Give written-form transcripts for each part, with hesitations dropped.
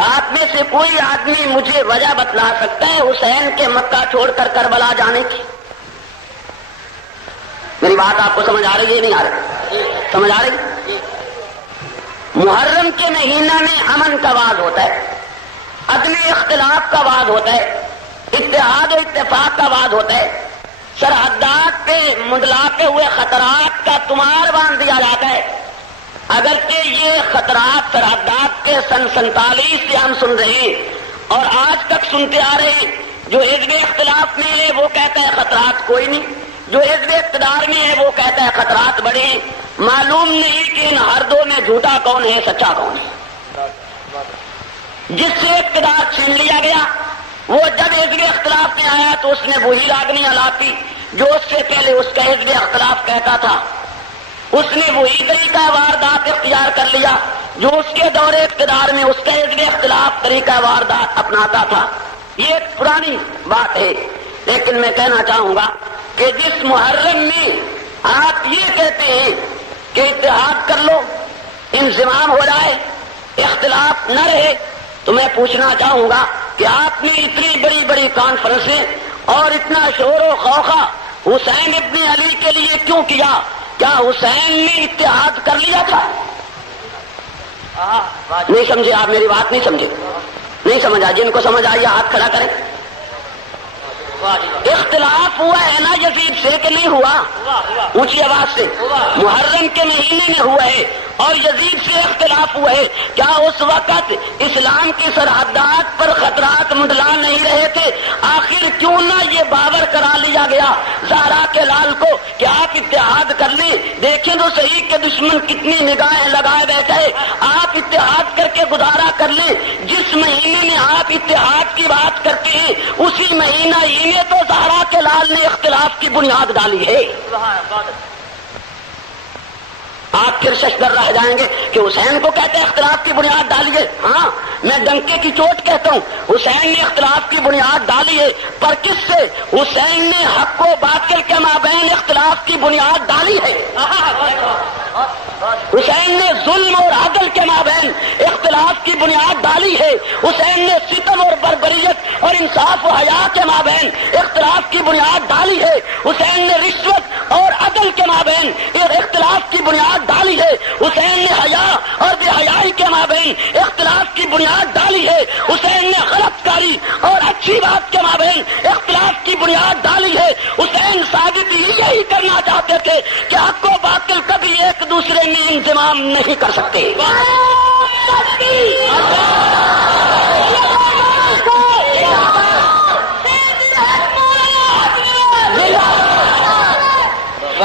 آپ میں سے کوئی آدمی مجھے وجہ بتلا سکتا ہے حسین کے مکہ چھوڑ کر کربلا جانے کی؟ میری بات آپ کو سمجھ آ رہی ہے نہیں آ رہی؟ سمجھ آ رہی؟ محرم کے مہینہ میں امن کا واز ہوتا ہے، عدم اختلاف کا واز ہوتا ہے، اتحاد و اتفاق کا واز ہوتا ہے، سرحدات پہ منڈلاتے ہوئے خطرات کا تمہار باندھ دیا جاتا ہے۔ اگرچہ یہ خطرات سرحدات کے سن 47 سے ہم سن رہے ہیں اور آج تک سنتے آ رہے ہیں۔ جو حزب اختلاف میں ہے وہ کہتا ہے خطرات کوئی نہیں، جو حزب اقتدار میں ہے وہ کہتا ہے خطرات بڑے ہیں۔ معلوم نہیں کہ ان ہر دو میں جھوٹا کون ہے سچا کون ہے۔ جس سے اقتدار چھین لیا گیا وہ جب حزب اختلاف میں آیا تو اس نے وہی راگنی الاپی جو اس سے پہلے اس کا حزب اختلاف کہتا تھا، اس نے وہی طریقہ واردات اختیار کر لیا جو اس کے دور اقتدار میں اس کا حزب اختلاف طریقہ واردات اپناتا تھا۔ یہ ایک پرانی بات ہے، لیکن میں کہنا چاہوں گا کہ جس محرم میں آپ یہ کہتے ہیں کہ اتحاد کر لو، انضمام ہو جائے، اختلاف نہ رہے، تو میں پوچھنا چاہوں گا کہ آپ نے اتنی بڑی بڑی کانفرنسیں اور اتنا شور و خوخا حسین ابن علی کے لیے کیوں کیا؟ کیا حسین نے اتحاد کر لیا تھا؟ نہیں سمجھے آپ میری بات؟ نہیں سمجھے؟ نہیں سمجھا؟ جن کو سمجھ آئی ہاتھ کھڑا کریں۔ اختلاف ہوا ہے نا یزید سے کہ نہیں ہوا؟ اونچی آواز سے۔ محرم کے مہینے میں ہوا ہے اور یزید سے اختلاف ہوا ہے۔ کیا اس وقت اسلام کی سرحدات پر خطرات منڈلا نہیں رہے تھے؟ آخر کیوں نہ یہ باور کرا لیا گیا زہرا کے لال کو کہ آپ اتحاد کر لیں؟ دیکھیں تو صحیح کہ دشمن کتنی نگاہیں لگائے بیٹھے، آپ اتحاد کر کے گزارا کر لیں۔ جس مہینے میں آپ اتحاد کی بات کرتے ہیں اسی مہینہ ہی میں تو زہرا کے لال نے اختلاف کی بنیاد ڈالی ہے۔ آپ پھر ششدر رہ جائیں گے کہ حسین کو کہتے ہیں اختلاف کی بنیاد ڈالیے۔ ہاں، میں ڈنکے کی چوٹ کہتا ہوں، حسین نے اختلاف کی بنیاد ڈالی ہے، پر کس سے؟ حسین نے حق و باطل کے مابین اختلاف کی بنیاد ڈالی ہے۔ حسین نے ظلم اور عدل کے مابین اختلاف کی بنیاد ڈالی ہے۔ حسین نے ستم اور بربریت اور انصاف و حیا کے مابین اختلاف کی بنیاد ڈالی ہے۔ حسین نے رشوت اور عدل کے مابین اختلاف کی بنیاد ڈالی ہے۔ حسین نے حیا اور بے حیائی کے مابین اختلاف کی بنیاد ڈالی ہے۔ حسین نے غلط کاری اور اچھی بات کے مابین اختلاف کی بنیاد ڈالی ہے۔ حسین ثابت یہی کرنا چاہتے تھے کہ حق و باطل کبھی ایک دوسرے میں انضمام نہیں کر سکتے۔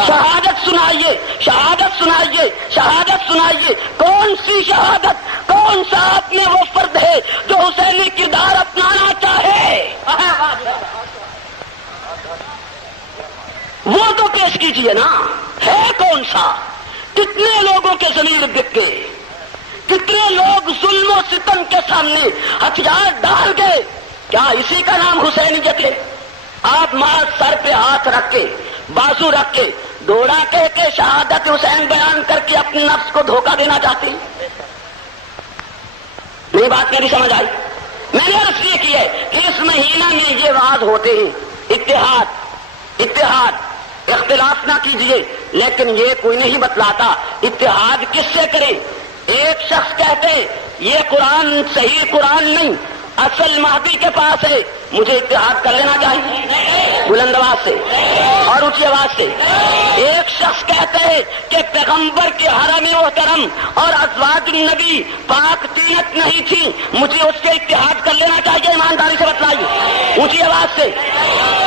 شہادت سنائیے، شہادت سنائیے، شہادت سنائیے۔ کون سی شہادت؟ کون سا آپ میں وہ فرد ہے جو حسینی کردار اپنانا چاہے؟ وہ تو پیش کیجیے نا، ہے کون سا؟ کتنے لوگوں کے ضمیر بک گئے، کتنے لوگ ظلم و ستم کے سامنے ہتھیار ڈال گئے؟ کیا اسی کا نام حسینیت ہے؟ آپ ماں سر پہ ہاتھ رکھ کے، بازو رکھ کے، دوڑا کہہ کے شہادت حسین بیان کر کے اپنے نفس کو دھوکہ دینا چاہتے ہیں؟ نہیں بات میری سمجھ آئی؟ میں نے عرض یہ کی ہے کہ اس مہینہ میں یہ واز ہوتے ہیں اتحاد، اتحاد، اختلاف نہ کیجیے، لیکن یہ کوئی نہیں بتلاتا اتحاد کس سے کریں۔ ایک شخص کہتے یہ قرآن صحیح قرآن نہیں، اصل مہدی کے پاس ہے، مجھے اتحاد کر لینا چاہیے بلند آواز سے اور اونچی آواز سے۔ ایک شخص کہتے ہیں کہ پیغمبر کے حرم محترم اور ازواج النبی پاک تینت نہیں تھی، مجھے اس سے اتحاد کر لینا چاہیے، ایمانداری سے بتلائیے اونچی آواز سے۔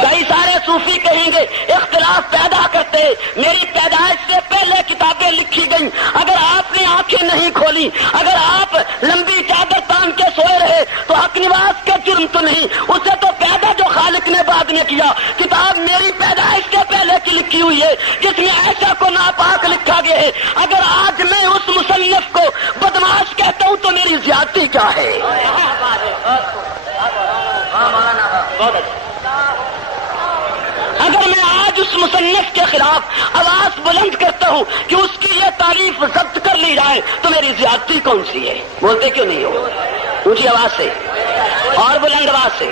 کئی سارے صوفی کہیں گے اختلاف پیدا کرتے، میری پیدائش سے پہلے کتابیں لکھی گئیں، اگر آپ نے آنکھیں نہیں کھولی، اگر آپ لمبی چادر تان کے سوئے رہے تو حق نواز کا جرم تو نہیں، اسے تو پیدا جو خالق نے بعد میں کیا۔ کتاب میری پیدائش کے پہلے کی لکھی ہوئی ہے جس میں عائشہ کو ناپاک لکھا گیا ہے، اگر آج میں اس مصنف کو بدماش کہتا ہوں تو میری زیادتی کیا ہے؟ اگر میں آج اس مصنف کے خلاف آواز بلند کرتا ہوں کہ اس کی یہ تعریف ضبط کر لی جائے جائیں تو میری زیادتی کون سی ہے؟ بولتے کیوں نہیں ہو اونچی آواز سے اور بلند آواز سے؟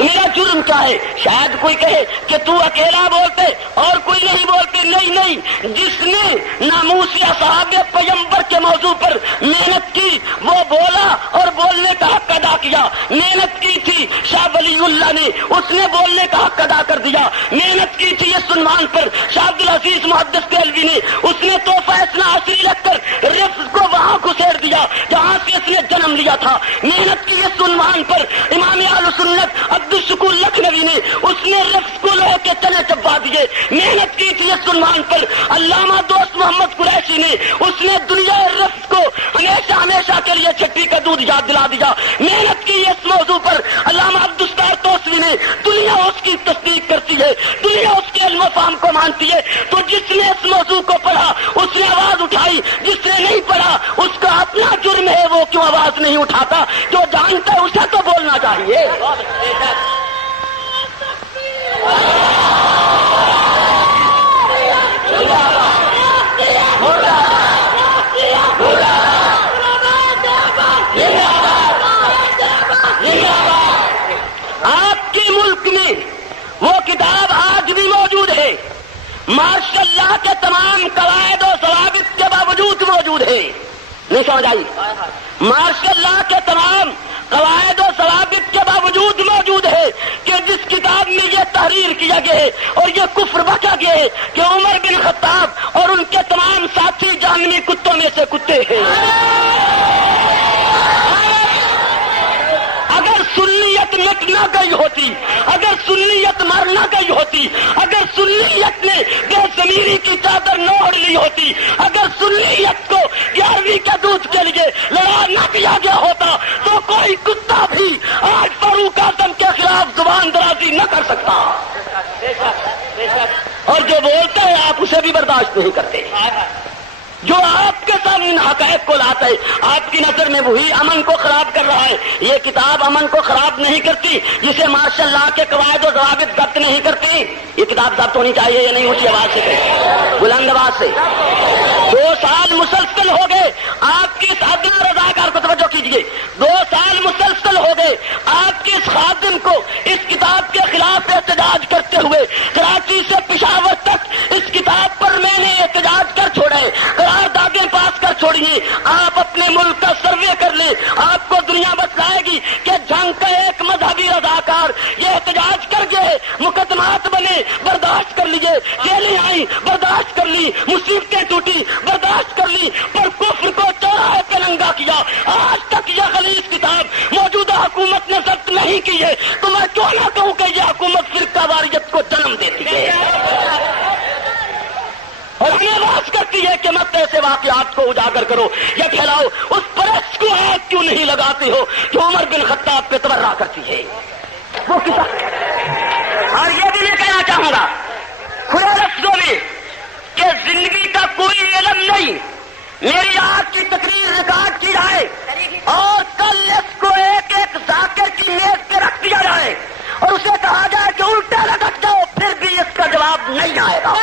میرا جرم کیا ہے؟ شاید کوئی کہے کہ تو اکیلا بولتے اور کوئی نہیں بولتے. نہیں، جس نے ناموسی اصحاب پیغمبر کے موضوع پر محنت کی وہ بولا اور بولنے کا حق ادا کیا. محنت کی تھی شاہ ولی اللہ نے، اس نے بولنے کا حق ادا کر دیا. محنت کی تھی اس عنوان پر شاہ عبدالعزیز محدث دہلوی نے، اس نے تو فیصلہ حاصل رکھ کر رفض کو وہاں گھسیڑ دیا جہاں سے اس نے جنم لیا تھا. محنت کی اس عنوان پر امام اہل سنت عبدالشکور لکھنوی نے، اس نے رفض کو لے کے تنے چبا دیے. محنت کی تھی اس عنوان پر علامہ دوست محمد قریشی نے، اس نے دنیا رفض کو ہمیشہ کے لیے چھٹی کا دودھ یاد دلا دیا. محنت کی اس موضوع پر علامہ عبدالستار توسوی نے، دنیا اس کی تصدیق کرتی ہے، دنیا اس کے علم و فہم کو مانتی ہے. تو جس نے اس موضوع کو پڑھا اس نے آواز اٹھائی، جس نے نہیں پڑھا اس کا اپنا جرم ہے، وہ کیوں آواز نہیں اٹھاتا؟ جو جانتا ہے اسے تو بولنا چاہیے. آپ کے ملک میں وہ کتاب آج بھی موجود ہے، ماشاء اللہ کے تمام قواعد و ضوابط کے باوجود موجود ہے. نہیں سمجھ آئی؟ ماشاء اللہ کے تمام قواعد و ضوابط کے باوجود موجود ہے کہ جس کتاب میں یہ تحریر کیا گیا ہے اور یہ کفر بچا گیا ہے کہ عمر بن خطاب اور ان کے تمام ساتھی جہنمی کتوں میں سے کتے ہیں. اگر سنیت مٹ نہ گئی ہوتی، اگر سنیت مر نہ گئی ہوتی، اگر سنیت نے بے ضمیری کی چادر نہ اوڑھ لی ہوتی، اگر سنیت کو 11ویں کے دودھ کے لیے لڑا نہ دیا گیا ہوتا تو کوئی کتا بھی آج فاروق اعظم کے خلاف زبان درازی نہ کر سکتا. اور جو بولتا ہے آپ اسے بھی برداشت نہیں کرتے. جو آپ کے سامنے حقائق کو لاتا ہے آپ کی نظر میں وہی امن کو خراب کر رہا ہے. یہ کتاب امن کو خراب نہیں کرتی، جسے ماشاء اللہ کے قواعد و ضوابط ضبط نہیں کرتی. یہ کتاب ضبط ہونی چاہیے یا نہیں؟ اونچی آواز سے کہیں، بلند آواز سے. 2 سال مسلسل ہو گئے آپ کی اس ادنا رضاکار کو توجہ کیجیے، 2 سال مسلسل ہو گئے آپ کے اس خادم کو اس کتاب کے خلاف احتجاج کرتے ہوئے. کراچی سے پشاور تک اس کتاب پر میں نے احتجاج کر چھوڑے، قراردادیں پاس کر چھوڑیے. آپ اپنے ملک کا سروے کر لیں، آپ کو دنیا بتلائے گی کہ جنگ کا ایک مذہبی رضاکار یہ احتجاج کر گئے، مقدمات بنے برداشت کر لیجیے، جیلیں آئی برداشت کر لی، مصیبتیں ٹوٹی برداشت کر لی، پر کفر کو چوراہے پہ ننگا کیا. آج تک یہ غلیظ کتاب موجودہ حکومت نے ضبط نہیں کی ہے تو میں کیوں نہ کہوں کہ یہ حکومت فرقہ واریت کو جنم دیتی ہے اور ہمیں آواز کرتی ہے کہ مت ایسے واقعات کو اجاگر کرو یا پھیلاؤ. اس پریس کو آگ کیوں نہیں لگاتے ہو جو عمر بن خطاب پہ تبرہ کرتی ہے؟ وہ کتاب. اور یہ بھی میں کہنا چاہوں گا کھلے لفظوں میں کہ زندگی کا کوئی علم نہیں. میری آج کی تقریر ریکارڈ کی جائے اور کل اس کو ایک ایک ذاکر کی میز پہ رکھ دیا جائے اور اسے کہا جائے کہ الٹا لٹک جاؤ، پھر بھی اس کا جواب نہیں آئے گا.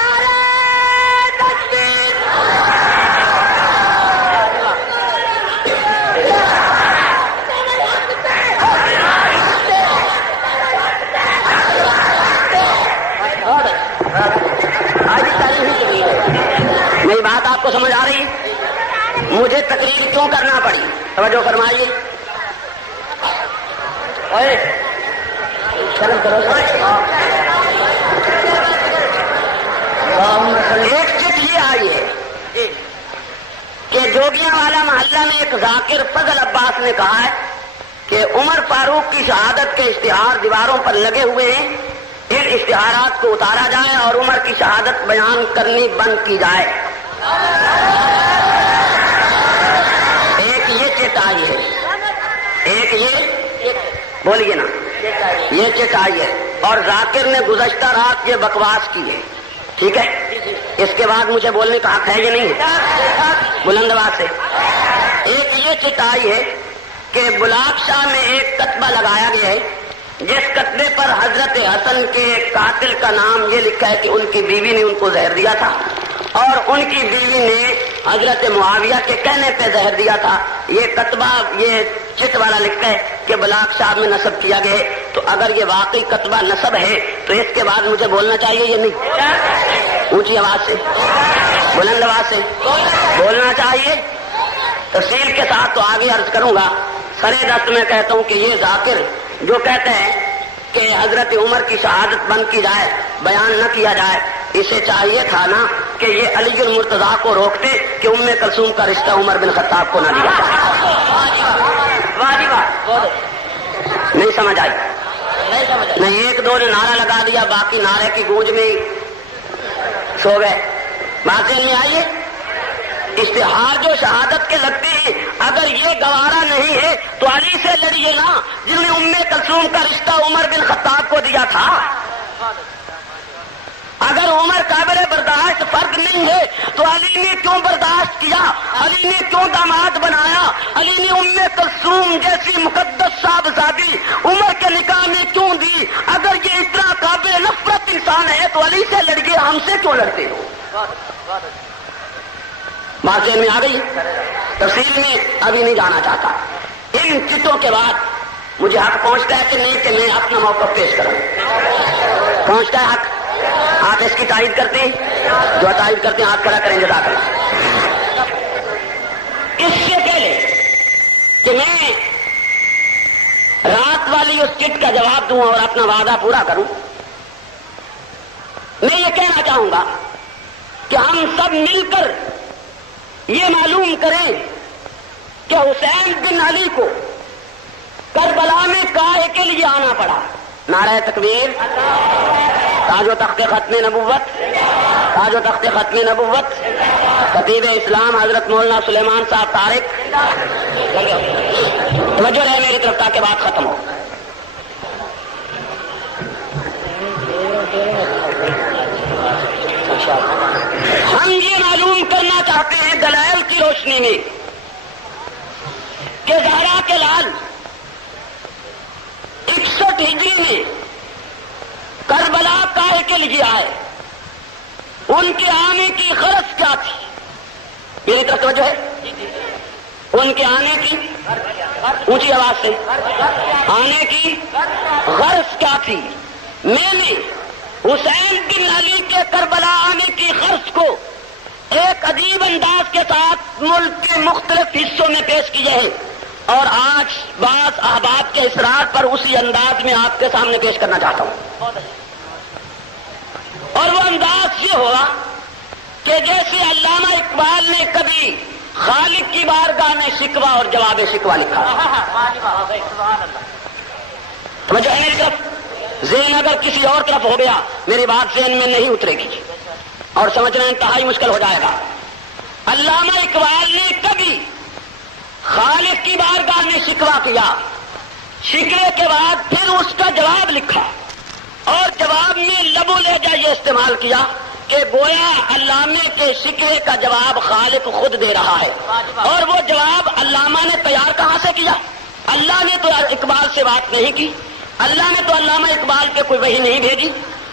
میری بات آپ کو سمجھ آ رہی؟ مجھے تقریر کیوں کرنا پڑی؟ توجہ فرمائیے. ایک چٹ یہ آئی ہے کہ جوگیاں والا محلہ میں ایک ذاکر فضل عباس نے کہا ہے کہ عمر فاروق کی شہادت کے اشتہار دیواروں پر لگے ہوئے ہیں، ان اشتہارات کو اتارا جائے اور عمر کی شہادت بیان کرنی بند کی جائے. ایک یہ چٹ آئی ہے، ایک یہ بولیے نا، یہ چٹ آئی ہے اور ذاکر نے گزشتہ رات یہ بکواس کی ہے. ٹھیک ہے، اس کے بعد مجھے بولنے کا حق ہے یا نہیں ہے؟ بلند آواز سے. ایک یہ چٹ آئی ہے کہ بلاک شاہ میں ایک کتبہ لگایا گیا ہے جس کتبے پر حضرت حسن کے قاتل کا نام یہ لکھا ہے کہ ان کی بیوی نے ان کو زہر دیا تھا اور ان کی بیوی نے حضرت معاویہ کے کہنے پہ زہر دیا تھا. یہ کتبہ یہ چٹ والا لکھتا ہے کہ بلاک صاحب میں نسب کیا گیا. تو اگر یہ واقعی کتبہ نسب ہے تو اس کے بعد مجھے بولنا چاہیے یہ نہیں؟ اونچی آواز سے بلند آواز سے بولنا چاہیے. تفصیل کے ساتھ تو آگے عرض کروں گا. سرے دست میں کہتا ہوں کہ یہ ذاکر جو کہتے ہیں کہ حضرت عمر کی شہادت بند کی جائے, بیان نہ کیا جائے, اسے چاہیے تھا نا کہ یہ علی المرتضیٰ کو روکتے کہ ام کلثوم کا رشتہ عمر بن خطاب کو نہ دیا جائے. نہیں سمجھ آئی؟ نہیں, ایک دو نے نعرہ لگا دیا, باقی نعرے کی گونج میں سو گئے. بات میں آئیے, اشتہار جو شہادت کے لگتے ہیں اگر یہ گوارا نہیں ہے تو علی سے لڑیے نا جنہوں نے ام کلثوم کا رشتہ عمر بن خطاب کو دیا تھا. اگر عمر قابل برداشت فرد نہیں ہے تو علی نے کیوں برداشت کیا؟ علی نے کیوں داماد بنایا؟ علی نے ام کلثوم جیسی مقدس صاحبزادی عمر کے نکاح میں کیوں دی؟ اگر یہ اتنا قابل نفرت انسان ہے تو علی سے لڑ گئے, ہم سے کیوں لڑتے ہو؟ بات ذہن میں آ گئی؟ تفصیل میں ابھی نہیں جانا چاہتا. ان چٹوں کے بعد مجھے حق پہنچتا ہے کہ نہیں کہ میں اپنا موقف پیش کروں؟ پہنچتا ہے حق؟ آپ اس کی تائید کرتے ہیں؟ جو تائید کرتے ہیں ہاتھ کھڑا کریں. جزاک اللہ. اس سے پہلے کہ میں رات والی اس چٹ کا جواب دوں اور اپنا وعدہ پورا کروں, میں یہ کہنا چاہوں گا کہ ہم سب مل کر یہ معلوم کریں کہ حسین بن علی کو کربلا میں کاہے کے لیے آنا پڑا. نعرہ تکبیر, تاج و تخت ختم نبوت, تاج و تخت ختم نبوت, خطیب اسلام حضرت مولانا سلیمان صاحب طارق. توجہ رہے میری طرف تاکہ بات ختم ہو. ہم یہ معلوم کرنا چاہتے ہیں دلائل کی روشنی میں کہ زہرا کے لال 61 ہجری میں کربلا کاہے کے لیے آئے, ان کے آنے کی غرض کیا تھی؟ میری طرف توجہ ہے. ان کے آنے کی اونچی آواز سے آنے کی غرض کیا تھی؟ میں نے حسین بن علی کے کربلا آنے کی غرض کو ایک عجیب انداز کے ساتھ ملک کے مختلف حصوں میں پیش کیے ہیں اور آج بعض احباب کے اصرار پر اسی انداز میں آپ کے سامنے پیش کرنا چاہتا ہوں. اور وہ انداز یہ ہوگا کہ جیسے علامہ اقبال نے کبھی خالق کی بارگاہ میں شکوہ اور جواب شکوہ لکھا. توجہ ہے میری طرف. ذہن اگر کسی اور طرف ہو گیا میری بات ذہن میں نہیں اترے گی اور سمجھنا انتہائی مشکل ہو جائے گا. علامہ اقبال نے کبھی خالق کی بارگاہ میں شکوہ کیا, شکوے کے بعد پھر اس کا جواب لکھا اور جواب میں لب و لہجہ یہ استعمال کیا کہ گویا علامے کے شکوے کا جواب خالق خود دے رہا ہے. اور وہ جواب علامہ نے تیار کہاں سے کیا؟ اللہ نے تو اقبال سے بات نہیں کی, اللہ نے تو علامہ اقبال کے کوئی وحی نہیں بھیجی,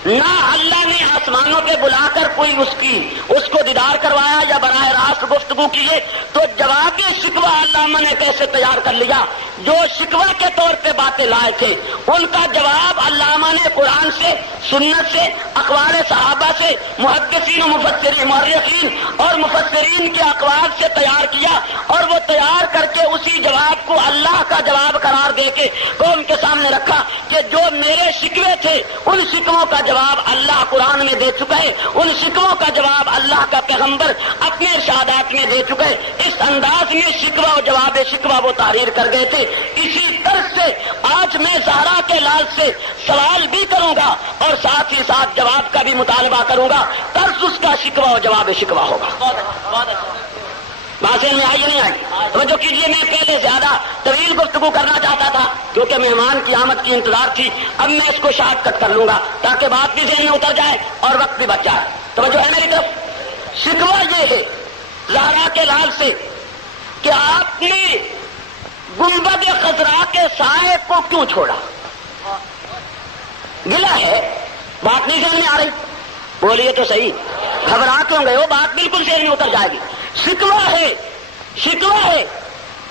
نہ اللہ نے آسمانوں پہ بلا کر کوئی اس کو دیدار کروایا یا براہ راست گفتگو کی ہے. تو جواب شکوہ علامہ نے کیسے تیار کر لیا؟ جو شکوہ کے طور پہ باتیں لائے تھے ان کا جواب علامہ نے قرآن سے, سنت سے, اقوال صحابہ سے, محدثین و مفسرین مورخین اور مفسرین کے اقوال سے تیار کیا اور وہ تیار کر کے اسی جواب کو اللہ کا جواب قرار دے کے قوم کے سامنے رکھا کہ جو میرے شکوے تھے ان شکووں کا جواب اللہ قرآن میں دے چکا ہے, ان شکووں کا جواب اللہ کا پیغمبر اپنے ارشادات میں دے چکے. اس انداز میں شکوہ و جواب شکوہ وہ تحریر کر گئے تھے. اسی طرح سے آج میں زہرا کے لال سے سوال بھی کروں گا اور ساتھ ہی ساتھ جواب کا بھی مطالبہ کروں گا. طرز اس کا شکوہ و جواب شکوہ ہوگا. بات میں آئی نہیں آئی؟ توجہ کیجیے. میں پہلے زیادہ طویل گفتگو کرنا چاہتا تھا کیونکہ مہمان کی آمد کی انتظار تھی. اب میں اس کو شارٹ کٹ کر لوں گا تاکہ بات بھی ذہن میں اتر جائے اور وقت بھی بچ جائے. توجہ ہے میری طرف. شکوہ یہ ہے زہرا کے لال سے کہ آپ نے گنبد خضرا کے سائے کو کیوں چھوڑا؟ گلا ہے, بات نہیں ذہن میں آ رہی؟ بولیے تو صحیح. گھبرا کیوں گئے ہو؟ بات بالکل ذہن میں اتر جائے گی. شکوہ ہے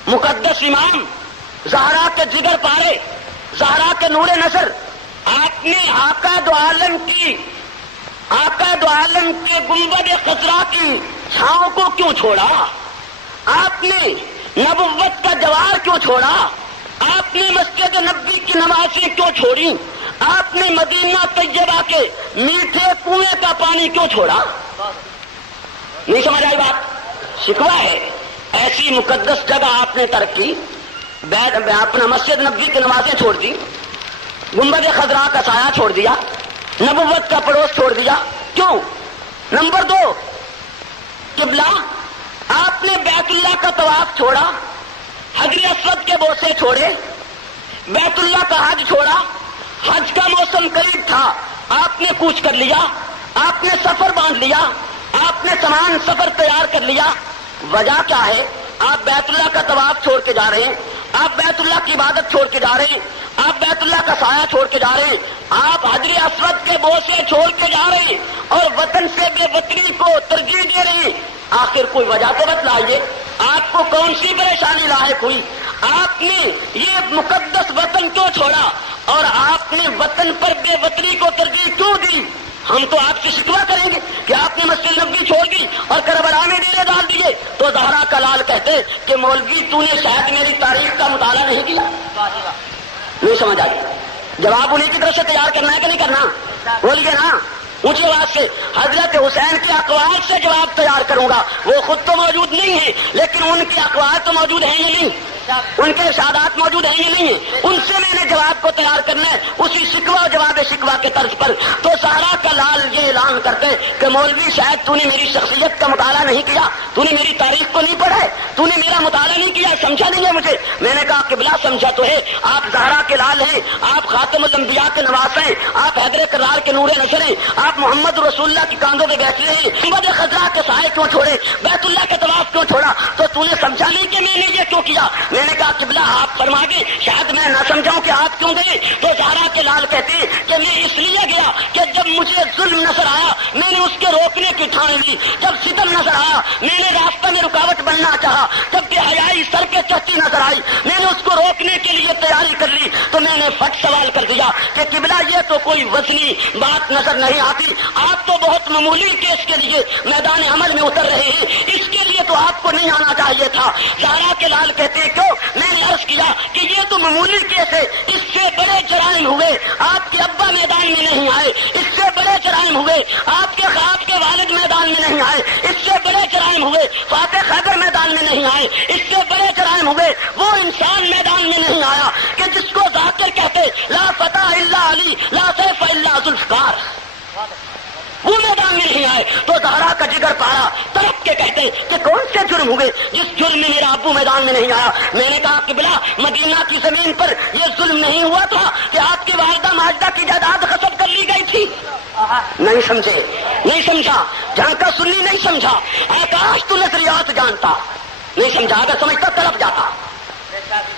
مقدس امام زہرا کے جگر پارے، زہرا کے نور نظر، آپ نے آقا دو عالم کے گنبد خضرا کی چھاؤں کو کیوں چھوڑا؟ آپ نے نبوت کا جوار کیوں چھوڑا؟ آپ نے مسجد نبی کی نمازیں کیوں چھوڑی؟ آپ نے مدینہ طیبہ کے میٹھے کنویں کا پانی کیوں چھوڑا؟ نہیں سمجھ آئی بات؟ شکوہ ہے ایسی مقدس جگہ آپ نے ترک کی، اپنا مسجد نبی کی نمازیں چھوڑ دی، گنبد خضرا کا سایہ چھوڑ دیا، نبوت کا پڑوس چھوڑ دیا، کیوں؟ نمبر 2، قبلہ آپ نے بیت اللہ کا طواف چھوڑا، حجر اسود کے بوسے چھوڑے، بیت اللہ کا حج چھوڑا، حج کا موسم قریب تھا، آپ نے کوچ کر لیا، آپ نے سفر باندھ لیا، آپ نے سامان سفر تیار کر لیا۔ وجہ کیا ہے؟ آپ بیت اللہ کا طواف چھوڑ کے جا رہے ہیں، آپ بیت اللہ کی عبادت چھوڑ کے جا رہے ہیں، آپ بیت اللہ کا سایہ چھوڑ کے جا رہے ہیں، آپ حجر اسود کے بوسے چھوڑ کے جا رہے ہیں اور وطن سے بے وطنی کو ترجیح دے رہے ہیں۔ آخر کوئی وجہ تو بتلائیے، آپ کو کون سی پریشانی لاحق ہوئی؟ آپ نے یہ مقدس وطن کیوں چھوڑا اور آپ نے وطن پر بے وطنی کو ترجیح کیوں دی؟ ہم تو آپ کی شکوہ کریں گے کہ آپ نے مسجد نبوی چھوڑ دی اور کربلا میں ڈیرے ڈال دیے، تو زہرا کا لال کہتے کہ مولوی تو نے شاید میری تاریخ کا مطالعہ نہیں کیا۔ نہیں سمجھ آئی؟ جواب انہیں کی طرف سے تیار کرنا ہے کہ نہیں کرنا؟ بولیے نا اونچی آواز سے۔ حضرت حسین کے اقوال سے جواب تیار کروں گا، وہ خود تو موجود نہیں ہے لیکن ان کے اقوال تو موجود ہیں یا نہیں؟ ان کے ارشادات موجود ہیں یا نہیں ہیں؟ ان سے میں نے جواب کو تیار کرنا ہے، اسی شکوہ جواب شکوہ کے طرز پر۔ تو زہرا کا لال یہ اعلان کرتے کہ مولوی شاید تو نے میری شخصیت کا مطالعہ نہیں کیا، تو نے میری تاریخ کو نہیں پڑھا ہے، تو نے میرا مطالعہ نہیں کیا، سمجھا نہیں ہے مجھے۔ میں نے کہا قبلہ سمجھا تو ہے، آپ زہرا کے لال ہیں، آپ خاتم الانبیاء کے نواز ہیں، آپ حیدر کرار کے نور نظر ہیں، آپ محمد رسول اللہ کی کاندھوں پہ بیٹھے ہیں، گنبد خضرا کے سائے کیوں چھوڑے، بیت اللہ کے طواف کیوں چھوڑا؟ تو تو نے سمجھا نہیں کہ میں نے یہ کیوں کیا؟ میں نے کہا قبلہ آپ فرما دیں، شاید میں نہ سمجھاؤں کہ آپ کیوں گئے۔ تو زہرا کے لال کہتے کہ میں اس لیے گیا کہ جب مجھے ظلم نظر آیا میں نے اس کے روکنے کی ٹھان لی، جب ستم نظر آیا میں نے راستہ میں رکاوٹ بننا چاہا، جب کہ حیائی سر کے چہتی نظر آئی میں نے اس کو روکنے کے لیے تیاری کر لی، تو میں نے فٹ سوال کر دیا کہ قبلہ یہ تو کوئی وزنی بات نظر نہیں آتی، آپ تو بہت معمولی کیس کے لیے میدان عمل میں اتر رہے ہیں، اس کے لیے تو آپ کو نہیں آنا چاہیے تھا۔ زہرا کے لال کہتے کیوں؟ میں نے عرض کیا کہ یہ تو معمولی کیس ہے، اس سے بڑے جرائم ہوئے، آپ کے ابا میدان میں نہیں آئے، اس سے بڑے جرائم ہوئے، آپ کے خواب کے والد میدان میں نہیں آئے، اس سے بڑے جرائم ہوئے، فاتح خیبر میدان میں نہیں آئے، اس سے بڑے جرائم ہوئے، وہ انسان میدان میں نہیں آیا کہ جس کو ذاکر کہتے لا فتح الا علی لا سیف الا ذوالفقار، وہ میدان میں نہیں آئے۔ تو زہرا کا جگر پارا تڑپ کے کہتے کہ کون سے جرم ہوئے جس جرم میں میرا ابو میدان میں نہیں آیا؟ میں نے کہا قبلہ مدینہ کی زمین پر یہ ظلم نہیں ہوا تھا کہ آپ کی والدہ ماجدہ کی جائیداد غصب کر لی گئی تھی؟ نہیں سمجھے، نہیں سمجھا، جہاں کا سنی نہیں سمجھا، اے کاش تو نظریات جانتا، نہیں سمجھا، اگر سمجھتا تڑپ جاتا۔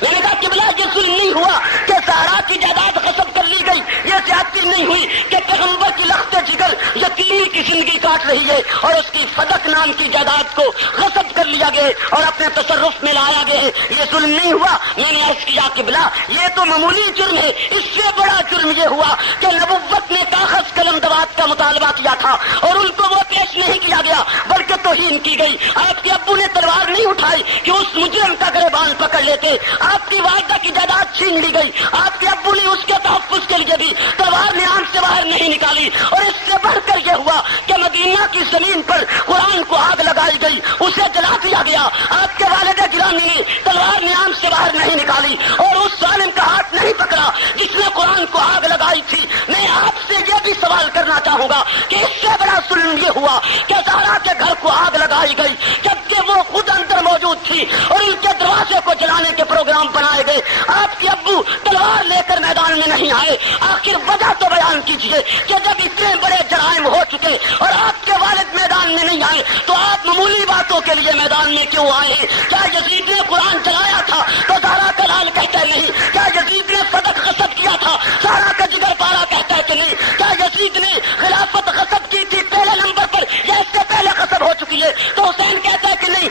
میں نے کہا قبلہ یہ ظلم نہیں ہوا کہ زہرا کی جائیداد غصب کر لی گئی، یہ زیادتی نہیں ہوئی کہ پیغمبر کی لخت جگر یتیمی کی زندگی کاٹ رہی ہے اور اس کی فدق نام کی جائیداد کو غصب کر لیا گیا اور اپنے تصرف میں لایا گیا ہے، یہ ظلم نہیں ہوا۔ میں نے عرض کیا قبلہ یہ تو معمولی جرم ہے، اس سے بڑا جرم یہ ہوا کہ نبوت نے کاغذ قلم دوات کا مطالبہ کیا تھا اور ان کو وہ پیش نہیں کیا گیا بلکہ توہین کی گئی۔ آپ کے ابو نے تلوار نہیں اٹھائی کہ اس مجرم کا گریبان پکڑ لیتے، آپ کی والدہ کی جائیداد چھین لی گئی، آپ کے ابو نے اس کے تحفظ کے لیے بھی تلوار نیام سے باہر نہیں نکالی، اور اس سے بڑھ کر یہ ہوا کہ مدینہ کی زمین پر قرآن کو آگ لگائی گئی، اسے جلا دیا گیا۔ آپ کے والد گرامی نے تلوار نیام سے باہر نہیں نکالی اور اس ظالم کا ہاتھ نہیں پکڑا جس نے قرآن کو آگ لگائی تھی۔ میں آپ سے یہ بھی سوال کرنا چاہوں گا کہ اس سے بڑا ظلم یہ ہوا کہ زہرا کے گھر کو آگ لگائی گئی جبکہ وہ خود اندر موجود تھی اور ان کے دروازے کو جلانے کے پروگرام بنائے گئے۔ آپ کے ابو تلوار لے کر میدان میں نہیں آئے، آخر وجہ تو بیان کیجیے کہ جب اتنے بڑے جرائم ہو چکے اور آپ کے والد میدان میں نہیں آئے تو آپ معمولی باتوں کے لیے میدان میں کیوں آئے ہیں؟ کیا یزید نے قرآن چلایا تھا تو زہرا کا لال کہتا ہے نہیں؟ کیا یزید نے صدق غصب کیا تھا؟ زہرا کا جگر پارا کہتا ہے کہ نہیں؟ کیا یزید نے خلافت غصب کی تھی پہلے نمبر پر یا اس سے پہلے غصب ہو چکی ہے؟ تو حسین کہتا ہے کہ نہیں،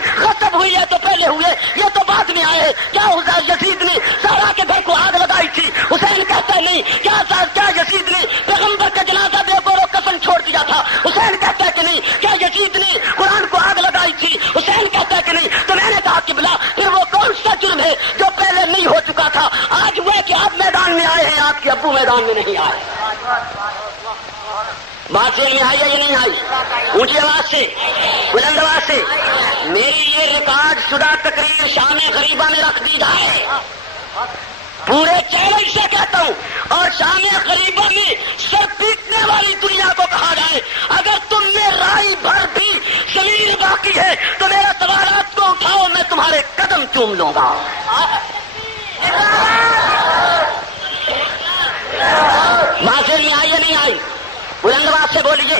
ہوئے یہ تو بعد میں آئے. کیا یزید نے زہرا کے گھر کو آگ لگائی تھی؟ حسین کہتا ہے نہیں. کیا یزید نے پیغمبر کا جنازہ بے گور و کفن چھوڑ دیا تھا؟ حسین کہتا ہے کہ نہیں. کیا یزید نے قرآن کو آگ لگائی تھی؟ حسین کہتا ہے کہ نہیں. تو میں نے کہا قبلہ پھر وہ کون سا جرم ہے جو پہلے نہیں ہو چکا تھا؟ آج وہ کہ آپ میدان میں آئے ہیں, آپ کے ابو میدان میں نہیں آئے. بات سمجھ میں آئی ہے یا نہیں آئی؟ اونچی آواز سے, بلند آواز سے. میری یہ ریکارڈ شدہ تقریر شام غریبہ میں رکھ دی جائے, پورے چیلنج سے کہتا ہوں, اور شام غریبہ میں سر پیٹنے والی دنیا کو کہا جائے اگر تم میں رائی بھر بھی ضمیر باقی ہے تو میرے سوالات کو اٹھاؤ, میں تمہارے قدم چوم لوں گا. بات میں آئی یا نہیں آئی؟ بلند آواز سے بولیے.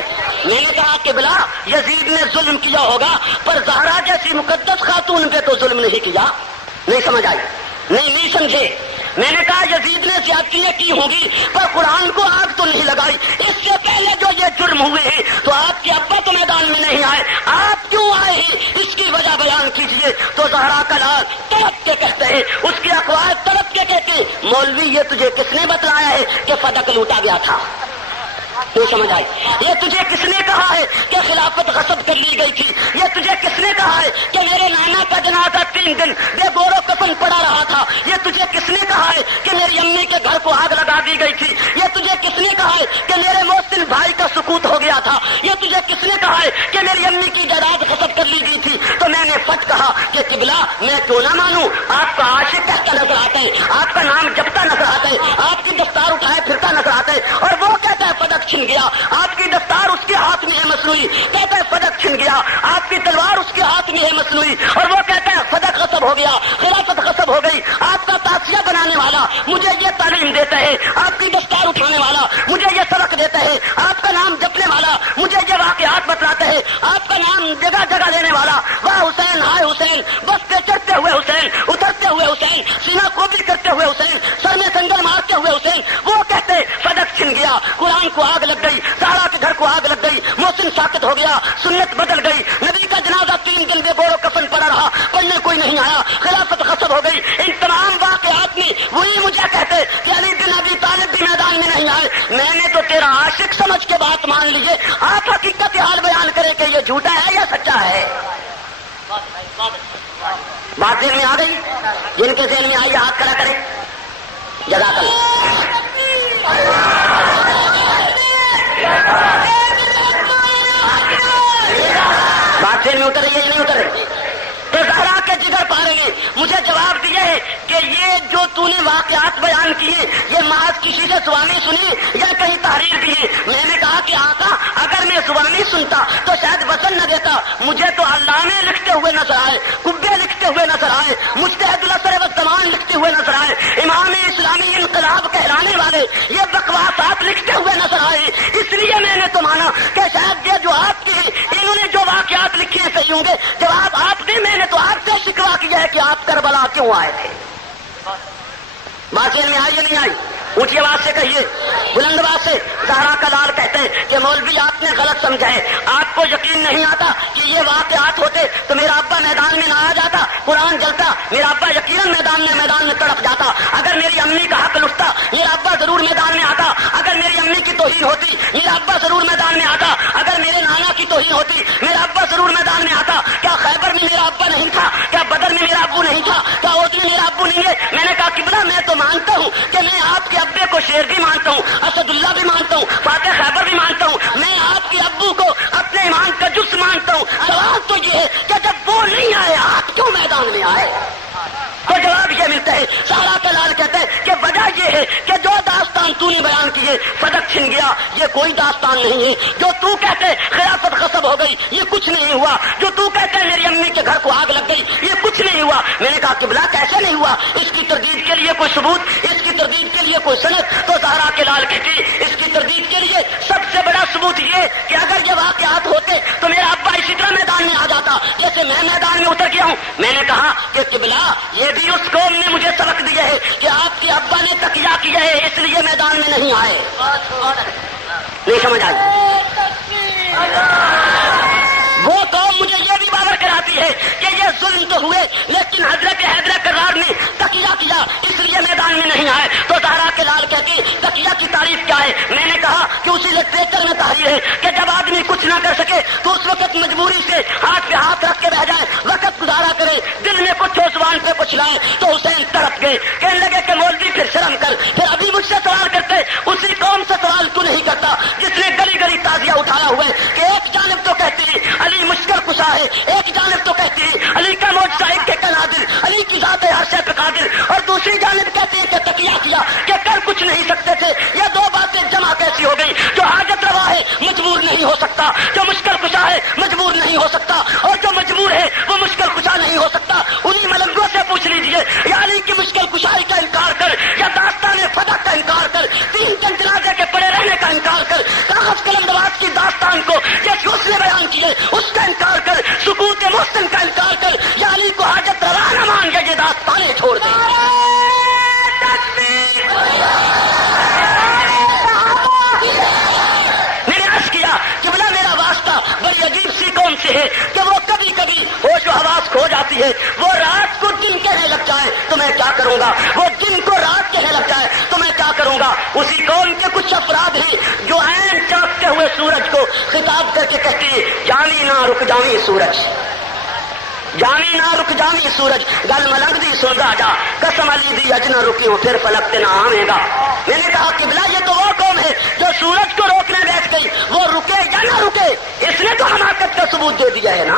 میں نے کہا کہ بلا یزید نے ظلم کیا ہوگا پر زہرا جیسی مقدس خاتون پہ تو ظلم نہیں کیا. نہیں سمجھ آئی؟ نہیں سمجھے. میں نے کہا یزید نے زیادتیاں کی ہوگی پر قرآن کو آگ تو نہیں لگائی. اس سے پہلے جو یہ جرم ہوئے ہیں تو آپ کے ابا تو میدان میں نہیں آئے, آپ کیوں آئے ہیں اس کی وجہ بیان کیجئے. تو زہرا کا لال تڑپ کے کہتے ہیں, اس کی اقوال تڑپ کے کہتے, مولوی یہ تجھے کس نے بتلایا ہے کہ فدق لوٹا گیا تھا؟ نہیں سمجھ آئی؟ یہ تجھے کس نے کہا ہے کہ خلافت غصب کر لی گئی تھی؟ یہ تجھے کس نے کہا ہے کہ میرے نانا کا جنازہ 3 دن بے گور و کفن پڑا رہا تھا؟ یہ تجھے کس نے کہا ہے کہ میری امی کے گھر کو آگ لگا دی گئی تھی؟ یہ تجھے کس نے کہا ہے کہ میرے محسن بھائی کا سکوت ہو گیا تھا؟ یہ تجھے کس نے کہا ہے کہ میری امی کی جائیداد غصب کر لی گئی تھی؟ تو میں نے فٹ کہا کہ قبلہ میں کیوں نہ مانوں, آپ کا عاشق کہتا نظر آتا ہے, آپ کا نام جپتا نظر آتا ہے, آپ کی دستار اٹھائے پھرتا نظر آتا ہے, اور وہ کہتا ہے فدق چھن گیا. آپ کی دستار اس کے ہاتھ میں ہے مصنوعی, کہتا ہے فدق چھن گیا. آپ کی تلوار اس کے ہاتھ میں ہے مصنوعی, اور وہ کہتا ہے فدق غصب ہو گیا, خلافت غصب ہو گئی. آپ کا تاسیہ بنانے والا مجھے یہ تعلیم دیتا ہے, آپ کی دستار اٹھانے والا مجھے یہ سبق دیتا ہے, آپ کا نام جپنے والا مجھے یہ واقعات بتلاتا ہے, آپ کا نام جگہ جگہ لینے والا, واہ حسین ہائے حسین, بس پہ چڑھتے ہوئے حسین, اترتے ہوئے حسین, سینہ کوبی کرتے ہوئے حسین, سر میں سنگل مارتے ہوئے حسین, وہ کہتے فدق چھن گیا. قرآن کو آگ لگ گئی, زہرا کے گھر کو آگ لگ گئی, محسن ساکت ہو گیا, سنت بدل گئی, نبی کا جنازہ 3 دن بے گور و کفن پڑا رہا, پڑھنے کوئی نہیں آیا, خلافت غصب ہو گئی. ان تمام واقعات میں وہی مجھے کہتے کہ علی بن ابی طالب بھی میدان میں نہیں آئے. میں نے تو تیرا عاشق سمجھ کے بات مان لیجیے, آپ حقیقت حال بیان کریں کہ یہ جھوٹا ہے یا سچا ہے. بات ذہن میں آ گئی؟ جن کے ذہن میں آئی ہاتھ کھڑا کریں. جزاک اللہ. بات ذہن میں اتر رہی ہے یا نہیں اتر رہی؟ تو زہرا کے جگر پارے نے مجھے جواب دیا ہے کہ یہ جو تو نے واقعات بیان کیے یہ محض کسی سے زبانی سنی یا کہیں تحریر دی ہے. میں نے کہا کہ آقا اگر میں زبانی سنتا تو شاید وزن نہ دیتا. مجھے تو علامے لکھتے ہوئے نظر آئے, قبے لکھتے ہوئے نظر آئے, مجتہد الاسر والزمان لکھتے ہوئے نظر آئے, امام اسلامی انقلاب کہلانے والے یہ بکواسات لکھتے ہوئے نظر آئے. اس لیے میں نے تو مانا کہ شاید یہ جو آپ کے انہوں نے جو واقعات لکھے ہیں صحیح ہوں گے. جواب آپ نے, میں نے تو آپ سے شکوا کیا ہے کہ آپ کربلا کیوں آئے تھے. بات میں آئی یا نہیں آئی؟ اونچی آواز سے کہیے, بلند آواز سے. زہرا کا لال کہتے ہیں کہ مولوی آپ نے غلط سمجھا ہے, آپ کو یقین نہیں آتا کہ یہ واقعات ہوتے تو میرا ابا میدان میں نہ آ جاتا, قرآن جلتا, میرا ابا یقیناً میدان میں تڑپ جاتا. اگر میری امی کا حق لٹتا میرا ابا ضرور میدان میں آتا. اگر میری امی کی توہین ہوتی میرا ابا ضرور میدان میں آتا. اگر میرے نانا کی توہین ہوتی میرا ابا ضرور میدان میں آتا. کیا خیبر میں میرا ابا نہیں تھا؟ کیا بدر میں میرا ابو نہیں تھا؟ کیا عہد میں میرا ابو نہیں ہے؟ میں نے کہا قبلہ میں تو مانتا ہوں کہ میں آپ کے ابے کو شیر بھی مانتا ہوں, اسد اللہ بھی مانتا ہوں, فاتح خیبر بھی مانتا ہوں, میں آپ کے ابو کو اپنے ایمان کا جز مانتا ہوں. سوال تو یہ ہے کہ جب وہ نہیں آئے آپ کیوں میدان میں آئے؟ تو جواب یہ ملتا ہے, زہرا کا لال کہتے ہیں کہ وجہ یہ ہے کہ جو داستان تو نے بیان کی ہے فدق چھن گیا, یہ کوئی داستان نہیں ہے. جو تو کہتے خلافت غصب ہو گئی یہ کچھ نہیں ہوا. جو تو کہتے میری امی کے گھر کو آگ لگ گئی یہ کچھ نہیں ہوا. میں نے کہا قبلہ کیسے نہیں ہوا؟ اس کی تردید کے لیے کوئی ثبوت, اس کی تردید کے لیے کوئی سند؟ تو زہرا کے لال کہتے اس کی تردید کے لیے سب سے بڑا ثبوت یہ کہ اگر یہ واقعات ہوتے تو میرا ابا اسی طرح میدان میں آ جاتا جیسے میں میدان میں اتر گیا ہوں. میں نے کہا کہ قبلہ یہ بھی اس قوم نے مجھے سبق دیا ہے کہ آپ کے ابا نے تقیہ کیا ہے اس لیے میدان میں نہیں آئے. نہیں سمجھ آئی؟ وہ قوم مجھے یہ بھی باور کراتی ہے کہ یہ ظلم تو ہوئے لیکن حضرت حیدر کرار نے تقیہ کیا اس لیے میدان میں نہیں آئے تو زہرا کے لال کہتی تقیہ کی تعریف کیا ہے؟ میں نے کہا کہ اسی لٹریچر میں تحریر ہے کہ جب آدمی کچھ نہ کر سکے تو اس وقت مجبوری سے ہاتھ پہ ہاتھ رکھ کے بہ جائے، وقت گزارا کرے، دل میں کچھ ہو زبان پہ کچھ لائے۔ تو حسین تڑپ گئے، کہنے لگے کہ مولوی پھر شرم کر، پھر ابھی مجھ سے سوال کرتے، اسی قوم سے سوال کیوں نہیں کرتا جس نے گلی گلی تازیہ اٹھایا ہوا ہے کہ ایک جانب تو کہتی علی مشکل کشا ہے، ایک جانب تو کہتی علی کا موج صاحب کے قنادر، علی کی ذات ہے ہر شے پہ قادر، اور دوسری جانب کہتی ہے کہ تقیہ کیا کہ کر کچھ نہیں سکتے تھے۔ یہ دو باتیں جمع کیسی ہو گئی؟ جو حاجت روا ہے مجبور نہیں ہو سکتا، جو مشکل کشا ہے مجبور نہیں ہو سکتا، اور جو مجبور ہے وہ مشکل کشا نہیں ہو سکتا۔ انہی ملنگوں سے پوچھ لیجئے یا علی کی مشکل کشائی کا انکار کر، یا داستان فتح کا انکار کر، 3 دن جنازے کے پڑے رہنے کا انکار کر، کاغذ قلم نواز کی داستان کو جیسے اس نے بیان کیے اس کا انکار کر، سکوت محسن کا انکار کر، یا علی کو حاجت روا نہ مان کے یہ داستانیں چھوڑ دیں۔ میں نے عرض کیا کہ بلا میرا واسطہ بڑی عجیب سی قوم سے ہے کہ وہ کبھی کبھی ہوش و حواس کھو جاتی ہے، وہ رات کو دن کہنے لگ جائے تو میں کیا کروں گا، وہ دن کو رات کہنے لگ جائے تو میں کیا کروں گا۔ اسی قوم کے کچھ افراد ہیں جو عین چاکتے ہوئے سورج کو خطاب کر کے کہتے ہیں جانی نہ رک جانی سورج، جانی نہ رک جانی سورج، گل ملنگ دی سن راجا، قسم علی دی اج نہ رکیوں پھر فلک تے نہ آویں گا۔ میں نے کہا قبلہ یہ تو وہ قوم ہے جو سورج کو روکنے بیٹھ گئی، وہ رکے یا نہ رکے اس نے تو حماقت کا ثبوت دے دیا ہے نا،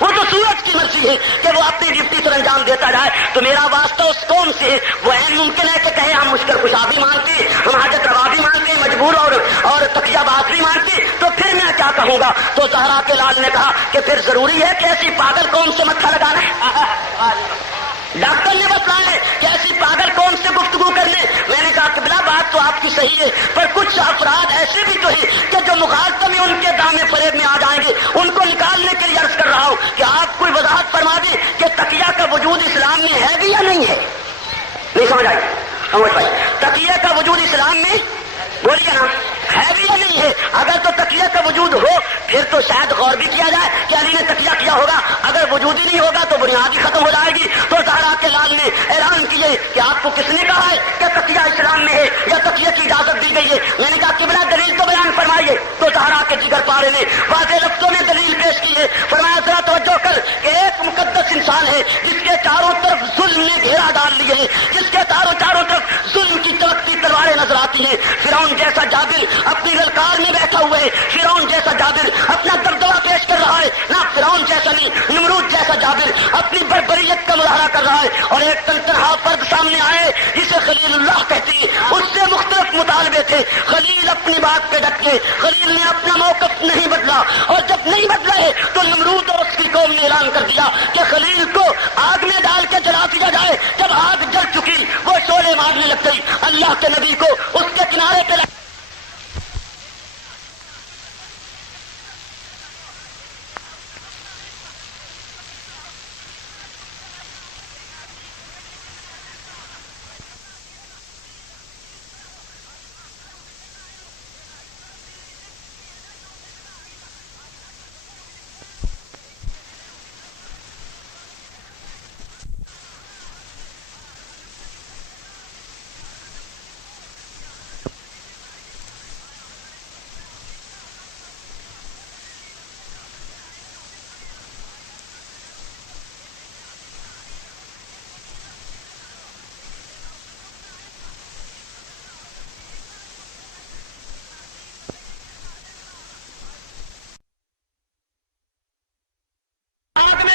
وہ تو سورج کی مرضی ہے کہ وہ اپنی ڈیوٹی پر انجام دیتا جائے۔ تو میرا واسطہ اس قوم سے ہے، وہ عین ممکن ہے کہ کہے ہم مشکل کشا بھی مانتے، ہم حاجت روا بھی مانتے، مجبور اور تقیہ باز بھی مانتے، تو پھر میں کیا کہوں گا؟ تو زہرا کے لال نے کہا کہ پھر ضروری ہے کہ ایسی پاگل قوم سے متھا لگانا ہے۔ ڈاکٹر نے بتایا ہے کہ ایسی پاگل قوم سے گفتگو کرنے۔ میں نے کہا کہ بلا بات تو آپ کی صحیح ہے، پر کچھ افراد ایسے بھی تو ہیں کہ جو مخالفت میں ان کے دامے فریب میں آ جائیں گے، ان کو نکالنے کے لیے عرض کر رہا ہوں کہ آپ کوئی وضاحت فرما دیں کہ تقیہ کا وجود اسلام میں ہے بھی یا نہیں ہے؟ نہیں سمجھ آئی؟ سمجھ بھائی، تقیہ کا وجود اسلام میں بولیے نا ہے بھی یا نہیں ہے؟ اگر تو تقیہ کا وجود ہو پھر تو شاید غور بھی کیا جائے کہ علی نے تقیہ کیا ہوگا، اگر وجود ہی نہیں ہوگا تو بنیاد ہی ختم ہو جائے گی۔ تو زہرا کے لال نے اعلان کیے کہ آپ کو کس نے کہا ہے کہ تقیہ اسلام میں ہے یا تقیہ کی اجازت دی گئی ہے؟ میں نے کہا قبلہ دلیل تو بیان فرمائیے۔ تو زہرا کے جگر پارے نے واضح لفظوں میں دلیل پیش کی ہے، فرمایا ذرا توجہ کر کہ ایک مقدس انسان ہے جس کے چاروں طرف ظلم نے گھیرا ڈال لیے ہے، جس کے چاروں طرف ظلم کی چمکتی تلواریں نظر آتی ہیں۔ فرعون جیسا جابر اپنی للکار میں بیٹھا ہوا ہے، فرعون جیسا جابر اپنا دبدبہ پیش کر رہا ہے، نہ فرعون جیسا نہیں نمرود جیسا جابر اپنی بربریت کا مظاہرہ کر رہا ہے، اور ایک تنہا فرد سامنے آئے جسے خلیل اللہ کہتی ہے، اس سے مختلف مطالبے تھے۔ خلیل اپنی بات پہ ڈٹ کے، خلیل نے اپنا موقف نہیں بدلا، اور جب نہیں بدلا ہے تو نمرود اور اس کی قوم نے اعلان کر دیا کہ خلیل کو آگ میں ڈال کے جلا دیا جائے۔ جب آگ جل چکی وہ شعلے مارنے لگ گئی، اللہ کے نبی کو اس کے کنارے پہ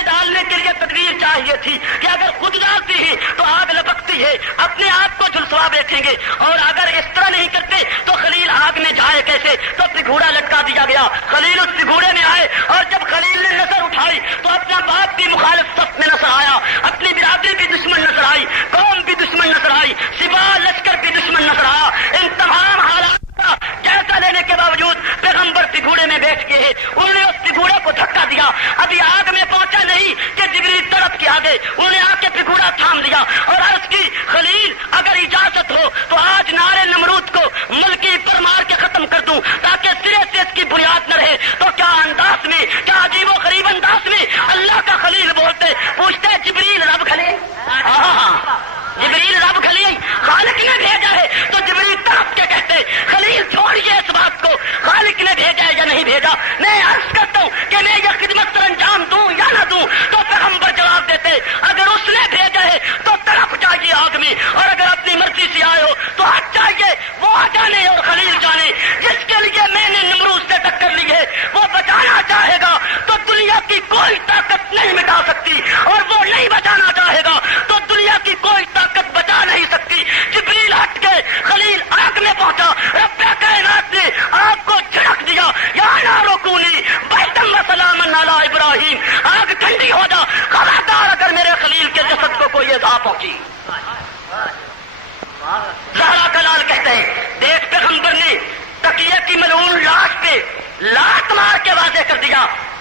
ڈالنے کے لیے تدبیر چاہیے تھی کہ اگر خود ڈالتی ہے تو آگ لپکتی ہے، اپنے آپ کو جھلسوا بیٹھیں گے، اور اگر اس طرح نہیں کرتے تو خلیل آگ میں جائے کیسے؟ تو پگھوڑا لٹکا دیا گیا، خلیل اس پگھوڑے میں آئے، اور جب خلیل نے نظر اٹھائی تو اپنا باپ بھی مخالف صف میں نظر آیا، اپنی برادری بھی دشمن نظر آئی، قوم بھی دشمن نظر آئی، سپاہ لشکر بھی دشمن نظر آیا۔ ان تمام حالات کا جائزہ لینے کے باوجود پیغمبر پگھوڑے میں بیٹھ گئے، انہوں نے اس پگھوڑے کو دھکا دیا، ابھی آگ میں پہنچا نہیں کہ جبریل تڑپ کے آگے، انہوں نے آ کے پگھوڑا تھام دیا اور عرض کی خلیل اگر اجازت ہو تو آج نارے نمرود کو ملکی پر مار کے ختم کر دوں تاکہ سرے سے اس کی بنیاد نہ رہے۔ تو کیا انداز میں، کیا عجیب و غریب انداز میں اللہ کا خلیل بولتے، پوچھتے جبریل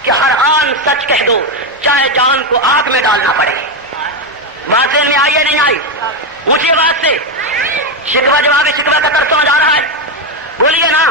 کہ ہر آن سچ کہہ دو چاہے جان کو آگ میں ڈالنا پڑے. بات میں آئی ہے نہیں آئی؟ اونچی بات سے شکوہ جواب شکوہ کا طرز سمجھ آ رہا ہے؟ بولیے نا.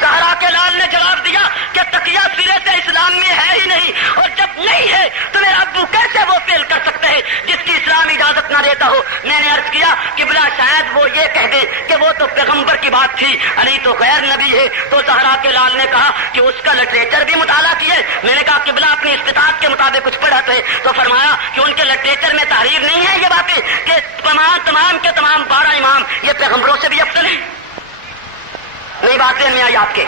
زہرا کے لال نے جواب دیا کہ تقیہ سرے سے اسلام میں ہے ہی نہیں، اور جب نہیں ہے تو میرا ابو کیسے وہ فعل کر سکتے ہیں جس کی اسلام اجازت نہ دیتا ہو. میں نے عرض کیا کہ بلا شاید وہ یہ کہہ دے کہ وہ تو پیغمبر کی بات تھی، علی تو غیر نبی ہے. تو زہرا کے لال نے کہا کہ اس کا لٹریچر بھی مطالعہ کیے. میں نے کہا کہ بلا اپنی استطاعت کے مطابق کچھ پڑھا تو فرمایا کہ ان کے لٹریچر میں تحریر نہیں ہے یہ باتیں کہ تمام کے تمام 12 امام یہ پیغمبروں سے بھی افضل ہیں. نہیں باتیں میں آئی آپ کے؟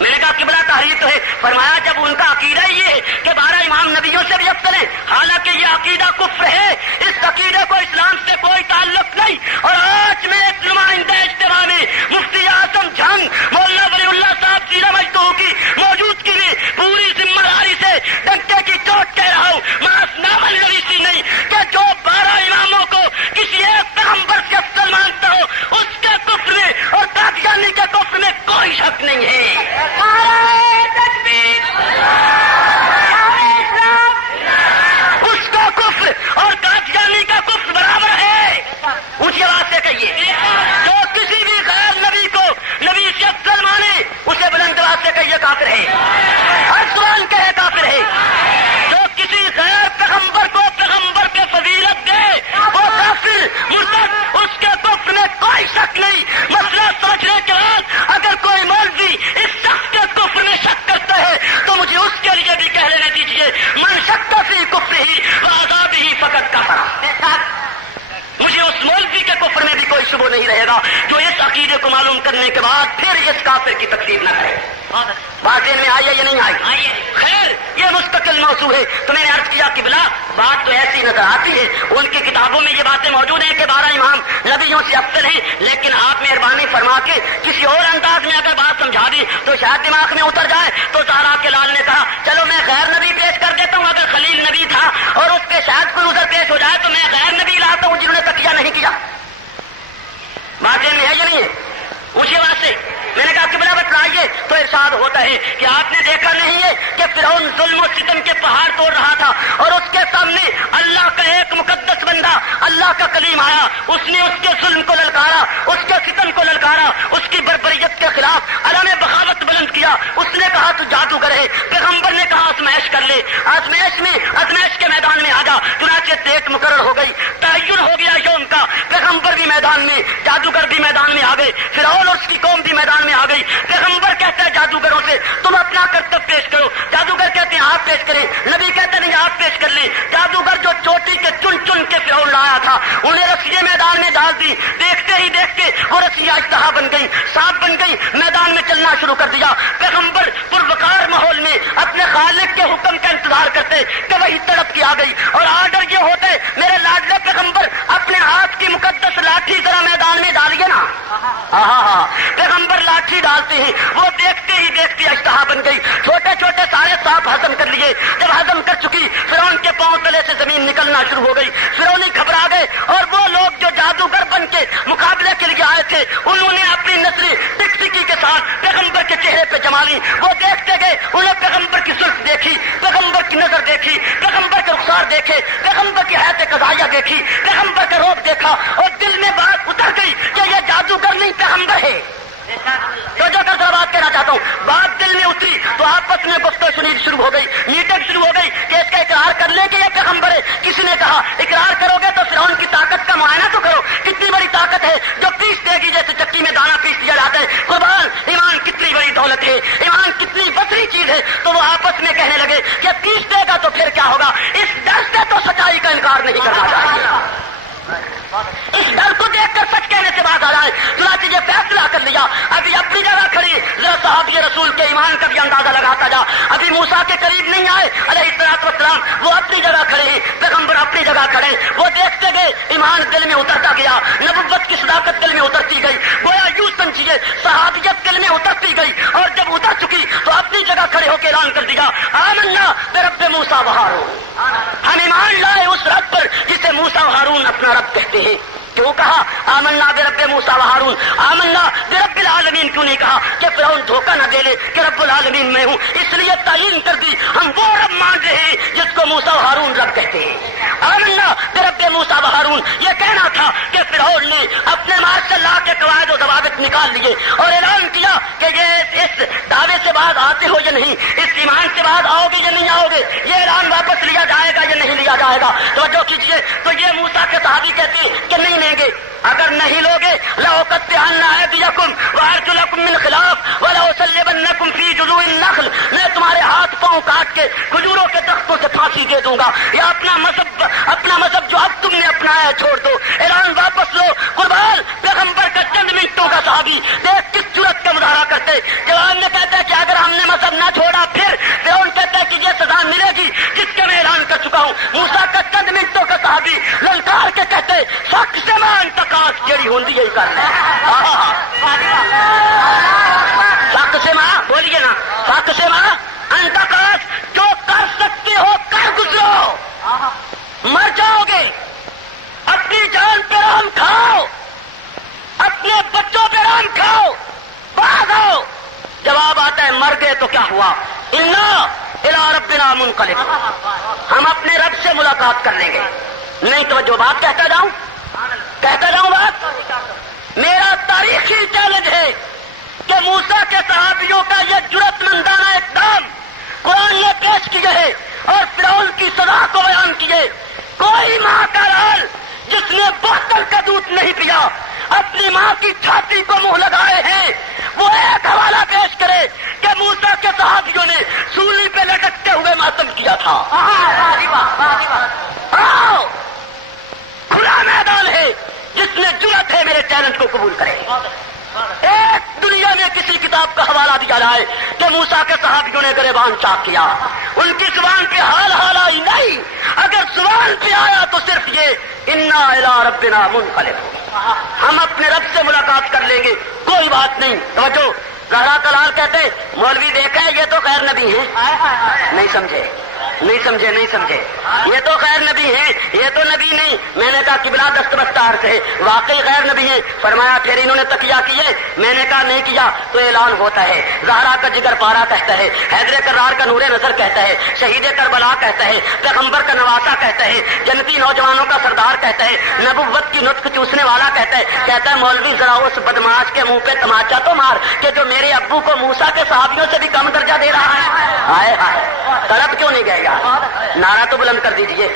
میں نے کہا قبلہ تحریر تو ہے. فرمایا جب ان کا عقیدہ یہ ہے کہ 12 امام نبیوں سے بھی افضل ہیں، حالانکہ یہ عقیدہ کفر ہے، اس عقیدے کو اسلام سے کوئی تعلق نہیں. اور آج میں ایک نمائندہ اجتماع میں مفتی اعظم جنگ مولانا ولی اللہ صاحب سیرہ مجدو کی موجودگی میں پوری ذمہ داری سے ڈنکے کی چوٹ کہہ رہا ہوں، معاف نامل نویسی نہیں کہ جو 12 اماموں کو کسی ایک پیغمبر سے افضل مانتا ہو اس کے کفر میں اور قادیانی کے کفر میں کوئی شک نہیں ہے. اس کا کفر اور قادیانی کا کفر برابر ہے. اونچی آواز سے کہیے. جو کسی بھی غیر نبی کو نبی سے افضل مانے اسے بلند آواز سے کہیے کافر ہے. ہر سوال کہے کافر ہے. جو کسی غیر پیغمبر کو پیغمبر کے فضیلت دے وہ کافر مرتد، اس کے کفر میں کوئی شک نہیں. مسئلہ سوچنے کے بعد اگر کوئی مولوی اس شخص کے کفر میں شک کرتا ہے تو مجھے اس کے لیے بھی کہہ لینے دیجیے من شک فی کفر ہی وعذاب ہی فقط کفر. مجھے اس مولوی کے کفر میں بھی کوئی شبہ نہیں رہے گا جو اس عقیدے کو معلوم کرنے کے بعد پھر اس کافر کی تکفیر نہ کرے. بات میں آئی ہے یا نہیں آئی؟ خیر یہ مستقل موضوع ہے. تو میں نے عرض کیا کہ بلا بات تو ایسی نظر آتی ہے، ان کی کتابوں میں یہ باتیں موجود ہیں کہ 12 امام نبیوں سے افضل ہیں، لیکن آپ مہربانی فرما کے کسی اور انداز میں اگر بات سمجھا دی تو شاید دماغ میں اتر جائے. تو زہرا کے لال نے کہا چلو میں غیر نبی پیش کر دیتا ہوں. اگر خلیل نبی تھا اور اس پہ شاید کوئی عذر پیش ہو جائے تو میں غیر نبی لاتا ہوں جنہوں نے تقیہ نہیں کیا. باتیں میں ہے یا نہیں ہے؟ اونچی آواز سے میں نے کہا کہ بلا بتلائیے. تو ارشاد ہوتا ہے کہ آپ نے دیکھا نہیں ہے کہ فرعون ظلم و ستم کے پہاڑ توڑ رہا تھا اور اس کے سامنے اللہ کا ایک مقدس بندہ اللہ کا کلیم آیا. اس نے اس کے ظلم کو للکارا، اس کے ستم کو للکارا، اس کی بربریت کے خلاف علم بغاوت بلند کیا. اس نے کہا تو جادوگر ہے. پیغمبر نے کہا آزمائش کر لے، آزمائش کے میدان میں آ جا. چنانچہ ڈیٹ مقرر ہو گئی، تعین ہو گیا یوم کا. پیغمبر بھی میدان میں، جادوگر بھی میدان میں آ گئے، فرعون اور اس کی قوم بھی میدان میں آ گئی. پیغمبر کہتے ہیں جادوگروں سے تم اپنا کرتب پیش کرو. جادوگر کہتے ہیں آپ پیش کریں. نبی کہتے نہیں آپ پیش کر لیں. جادوگر جو چوٹی کے چن کے فرعون لایا تھا انہیں رسیاں میدان میں ڈال دی. دیکھتے ہی دیکھتے وہ رسیاں اشتہا بن گئی، سانپ بن گئی، میدان میں چلنا شروع کر دیا. پیغمبر پروقار ماحول میں اپنے خالق کے حکم کا انتظار کرتے کہ وہی تڑپ کی آ گئی اور آرڈر یہ ہوتے میرے لاڈلے پیغمبر اپنے ہاتھ کی مقدس لاٹھی ذرا میدان میں ڈالیے نا. پیغمبر لاٹھی ڈالتے ہیں، وہ دیکھتے ہی دیکھتے اشتہا بن گئی. چھوٹے چھوٹے سارے سانپ ہضم کر لیے. جب ہضم کر چکی فرعون کے پاؤں تلے سے زمین نکلنا شروع ہو گئی. فرعونی گھبرا گئے اور وہ لوگ جو جادوگر بن کے مقابلے کے لیے آئے تھے انہوں نے اپنی نظریں ٹکٹکی کے ساتھ پیغمبر کے چہرے پہ جما لی. وہ دیکھتے گئے، انہیں پیغمبر کی زلف دیکھی، پیغمبر کی نظر دیکھی، پیغمبر کے رخسار دیکھے، پیغمبر کی حیات قضائیہ دیکھی، پیغمبر کا روپ دیکھا اور دل میں بات اتر گئی کہ یہ جادوگر نہیں پیغمبر ہے. تو جو کر بات کہنا چاہتا ہوں، بات دل میں اتری تو آپس میں گفتگو سنی شروع ہو گئی، میٹنگ شروع ہو گئی کہ اس کا اقرار کر لیں کہ یہ پیغمبر ہے. کسی نے کہا اقرار کرو گے تو فرعون کی طاقت کا معائنہ تو کرو، کتنی بڑی طاقت ہے جو پیس دے گی جیسے چکی میں دانا پیس دیا جاتا ہے. قربان ایمان کتنی بڑی دولت ہے، ایمان کتنی بصری چیز ہے. تو وہ آپس میں کہنے لگے کہ پیس دے گا تو پھر کیا ہوگا. اس ڈر سے تو سچائی کا انکار نہیں کرنا چاہیے. اس ڈر کو دیکھ کر سچ کہنے سے بات آ رہا ہے. چنانچہ یہ فیصلہ کر لیا ابھی اپنی جگہ کھڑی ذرا صحابی رسول کے ایمان کا بھی اندازہ لگاتا جا. ابھی موسیٰ کے قریب نہیں آئے علیہ الصلوۃ والسلام، وہ اپنی جگہ کھڑے ہیں، پیغمبر اپنی جگہ کھڑے. وہ دیکھتے گئے ایمان دل میں اترتا گیا، نبوت کی صداقت دل میں اترتی گئی. گویا یوں سمجھیے صحابیت دل میں اترتی گئی اور جب اتر چکی تو اپنی جگہ کھڑے ہو کے اعلان کر دیا آمنا برب موسیٰ و ہارون. ہم ایمان لائے اس رب پر جسے موسیٰ و ہارون اپنا رب کہتے ہیں. کیوں کہا آمنا برب موسیٰ و ہارون؟ آمنا برب رب العالمین کیوں نہیں کہا کہ فرعون دھوکہ نہ دے لے کہ رب العالمین میں ہوں؟ اس لیے تعین کر دی ہم وہ رب مان رہے ہیں جس کو موسیٰ و ہارون رب کہتے ہیں. آمنا برب موسیٰ و ہارون. یہ کہنا تھا کہ فرعون نے اپنے ماشاء اللہ کے قواعد و ضوابط نکال لیے اور اعلان کیا کہ یہ اس دعوے سے بعد آتے ہو یا نہیں، اس ایمان سے بعد آؤ گے یا نہیں آؤ گے، یہ اعلان واپس لیا جائے گا یا نہیں لیا جائے گا. توجہ کیجیے. تو یہ موسیٰ کے صحابی کہتے ہیں کہ نہیں لیں گے. اگر نہیں لوگے لأقطعن أيديكم وأرجلكم من خلاف ولأصلبنكم في جذوع النخل. میں تمہارے ہاتھ پاؤں کاٹ کے کھجوروں کے درختوں سے پھانسی دے دوں گا. یا اپنا مذہب جو اب تم نے اپنایا ہے چھوڑ دو، اعلان واپس لو. قربان پیغمبر کا چند منٹوں کا صحابی دیکھ کس جرأت کا مظاہرہ کرتے. جواب میں کہتا ہے کہ اگر ہم نے مذہب نہ چھوڑا پھر فرعون کہتا ہے کہ یہ سزا ملے گی جس کا میں اعلان کر چکا ہوں. موسیٰ کا چند منٹوں کا صحابی للکار کے کہتے سخت سے مان تکاس کیڑی ہوندی یہی کرنا. سخت سے ماں بولیے نا، سخت سے ماں انتقاس. جو کر سکتے ہو کر گزرو، مر جاؤ گے. اپنی جان پہ رام کھاؤ، اپنے بچوں پہ رام کھاؤ، باز آؤ. جواب آتا ہے مر گئے تو کیا ہوا؟ انا الی ربنا منقلب. ہم اپنے رب سے ملاقات کر لیں گے. نہیں تو جو بات کہتا جاؤں بات. میرا تاریخی چیلنج ہے کہ موسیٰ کے صحابیوں کا یہ جرأت مندانہ اقدام قرآن نے پیش کیے ہے اور فرعون کی سزا کو بیان کیے. کوئی ماں کا لال جس نے بوتل کا دودھ نہیں پیا، اپنی ماں کی چھاتی کو منہ لگائے ہیں، وہ ایک حوالہ پیش کرے کہ موسیٰ کے صحابیوں نے سولی پہ لٹکتے ہوئے ماتم کیا تھا. آؤ کھلا میدان ہے. جس نے جرأت ہے میرے چیلنج کو قبول کرے. ایک دنیا میں کسی کتاب کا حوالہ دیا جائے کہ موسیٰ کے صحابیوں نے گریبان چاک کیا. ان کی زبان پہ حال آئی نہیں. اگر زبان پہ آیا تو صرف یہ انا الی ربنا منقلب. ہم اپنے رب سے ملاقات کر لیں گے. کوئی بات نہیں. توجہ. زہرا کلال کہتے مولوی دیکھا ہے یہ تو خیر نبی ہیں. نہیں سمجھے یہ تو خیر نبی ہیں، یہ تو نبی نہیں. میں نے کہا قبلہ دست بستار کہے واقعی غیر نبی ہیں. فرمایا پھر انہوں نے تقیہ کیے. میں نے کہا نہیں کیا تو اعلان ہوتا ہے. زہرا کا جگر پارا کہتا ہے، حیدر کرار کا نور نظر کہتا ہے، شہید کربلا کہتا ہے، پیغمبر کا نواسا کہتا ہے، جنتی نوجوانوں کا سردار کہتا ہے، نبوت کی نطق چوسنے والا کہتا ہے مولوی ذرا اس بدماش کے منہ پہ تماچا تو مار کہ جو میرے ابو کو موسیٰ کے صحابیوں سے بھی کم درجہ دے رہا ہے. ہائے ہائے تڑپ کیوں نہیں گئے یار؟ نعرہ تو بلند کر دیجیے.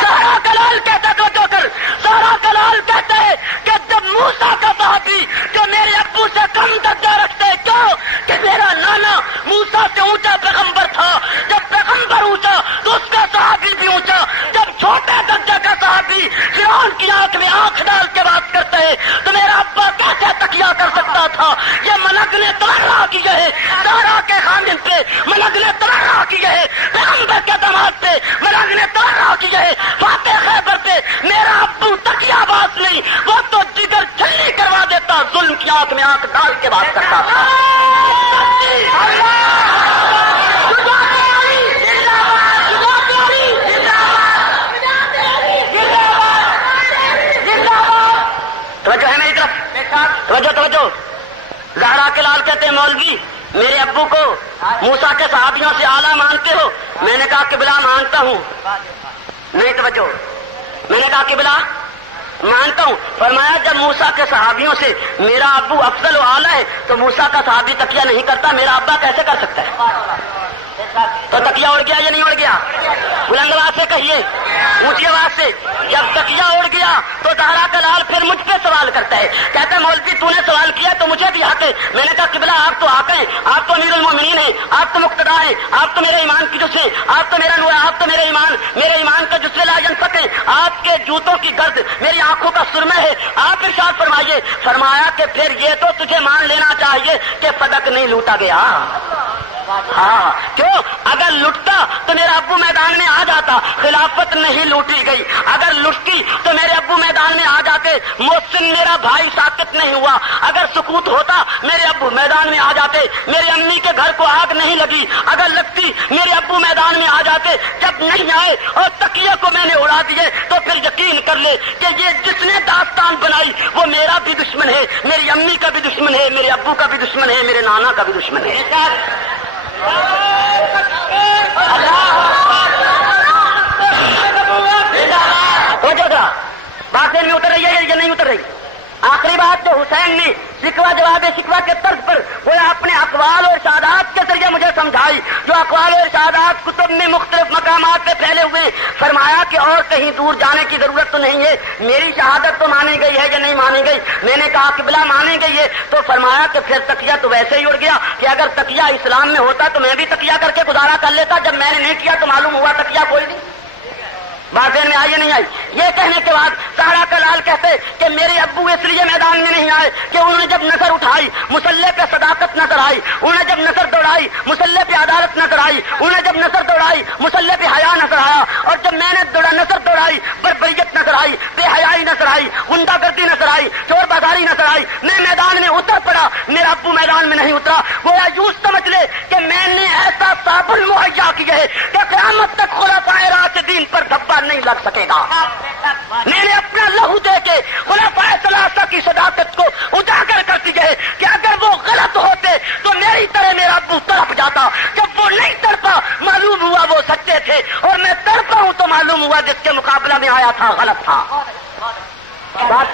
سارا کلال کہتا تو جو کر سارا کلال کہتے ہیں کہ جب موسیٰ کا صحابی جو میرے ابو سے کم درجہ رکھتے کیوں کہ میرا نانا موسیٰ سے اونچا پیغمبر تھا. جب پیغمبر اونچا تو اس کا صحابی بھی اونچا. جب چھوٹے درجے کا صحابی فرعون کی آنکھ میں آنکھ ڈال کے بات کرتے ہیں تو میرا ابا کیسے تکیہ کر سکتا تھا؟ یہ ملک نے تبرہ کیے ہے سارا کے خامن پہ، ملک نے تبرہ کیے ہے پیغمبر کے دماغ پہ، ملک نے تبرہ کیے ہے فاتح خیبر پہ. میرا ابو تکیہ باز نہیں، وہ تو جگر چھلنی کروا دیتا، ظلم کی آنکھ میں آنکھ ڈال کے بات کرتا تھا. توجہ ہے میری طرف؟ توجہ. زہرا کے لال کہتے ہیں مولوی میرے ابو کو موسیٰ کے صحابیوں سے اعلیٰ مانتے ہو؟ میں نے کہا قبلہ مانتا ہوں. نہیں توجہ. میں نے کہا قبلہ مانتا ہوں. فرمایا جب موسیٰ کے صحابیوں سے میرا ابو افضل و اعلیٰ ہے تو موسیٰ کا صحابی تکیہ نہیں کرتا، میرا ابا کیسے کر سکتا ہے؟ تو تکیہ اڑ گیا یا نہیں اڑ گیا؟ بلند آواز سے کہیے، اونچی آواز سے. جب تکیہ اڑ گیا تو زہرا کا لال پھر مجھ پہ سوال کرتا ہے، کہتا ہے مولوی تو نے سوال کیا تو مجھے بھی حق ہے. میں نے کہا قبلہ آپ تو آقا ہیں، آپ تو امیر المومنین ہیں، آپ تو مقتدا ہیں، آپ تو میرے ایمان کی جزو ہیں، آپ تو میرا نور، آپ تو میرے ایمان کا جزو لا ینفک ہیں. آپ کے جوتوں کی گرد میری آنکھوں کا سرمہ ہے. آپ ارشاد فرمائیے. فرمایا کہ پھر یہ تو تجھے مان لینا چاہیے کہ صدق نہیں لوٹا گیا. ہاں کیوں؟ اگر لٹتا تو میرا ابو میدان میں آ جاتا، خلافت نہیں لوٹی گئی. اگر لٹتی تو میرے ابو میدان میں آ جاتے، محسن میرا بھائی ساکت نہیں ہوا. اگر سکوت ہوتا میرے ابو میدان میں آ جاتے، میری امی کے گھر کو آگ نہیں لگی. اگر لگتی میرے ابو میدان میں آ جاتے. جب نہیں آئے اور تکیے کو میں نے اڑا دیے تو پھر یقین کر لے کہ یہ جس نے داستان بنائی وہ میرا بھی دشمن ہے، میری امی کا بھی دشمن ہے، میرے ابو کا بھی دشمن ہے، میرے نانا کا بھی دشمن ہے. بات میں اتر رہی ہے یا نہیں اتر رہی؟ آخری بات جو حسین نے شکوہ جواب شکوہ کے طرز پر وہ اپنے اقوال اور ارشادات کے ذریعے مجھے سمجھائی، جو اقوال اور ارشادات کتب میں مختلف مقامات پہ پھیلے ہوئے. فرمایا کہ اور کہیں دور جانے کی ضرورت تو نہیں ہے، میری شہادت تو مانی گئی ہے یا نہیں مانی گئی؟ میں نے کہا قبلہ مانی گئی ہے. تو فرمایا کہ پھر تکیہ تو ویسے ہی اڑ گیا کہ اگر تکیہ اسلام میں ہوتا تو میں بھی تکیہ کر کے گزارا کر لیتا. جب میں نے نہیں کیا تو معلوم ہوا تکیہ کوئی نہیں. بات میں آئی یا نہیں آئی؟ یہ کہنے کے بعد سہارا کا لال کہتے کہ میرے ابو اس لیے میدان میں نہیں آئے کہ انہوں نے جب نظر اٹھائی مسلح پہ صداقت نظر آئی، انہوں نے جب نظر دوڑائی مسلح پہ عدالت نظر آئی، انہوں نے جب نظر دوڑائی مسلح پہ حیا نظر آیا، اور جب میں نے نظر دوڑائی بربریت نظر آئی، بے حیائی نظر آئی، غنڈہ گردی نظر آئی، چور بازاری نظر آئی. میں میدان میں اتر پڑا، میرا ابو میدان میں نہیں اترا. گویا یوں سمجھ لے کہ میں نے ایسا صابن مہیا کیا ہے کہ قیامت تک خلفائے راشدین پر دھبا نہیں لگ سکے گا. میں نے اپنا لہو دے کے خلفائے ثلاثہ کی صداقت کو اجاگر کر دی ہے کہ اگر وہ غلط ہوتے تو میری طرح میرا ابو تڑپ جاتا. جب وہ نہیں تڑپا معلوم ہوا وہ سچے تھے، اور میں تڑپا ہوں تو معلوم ہوا جس کے مقابلہ میں آیا تھا غلط تھا.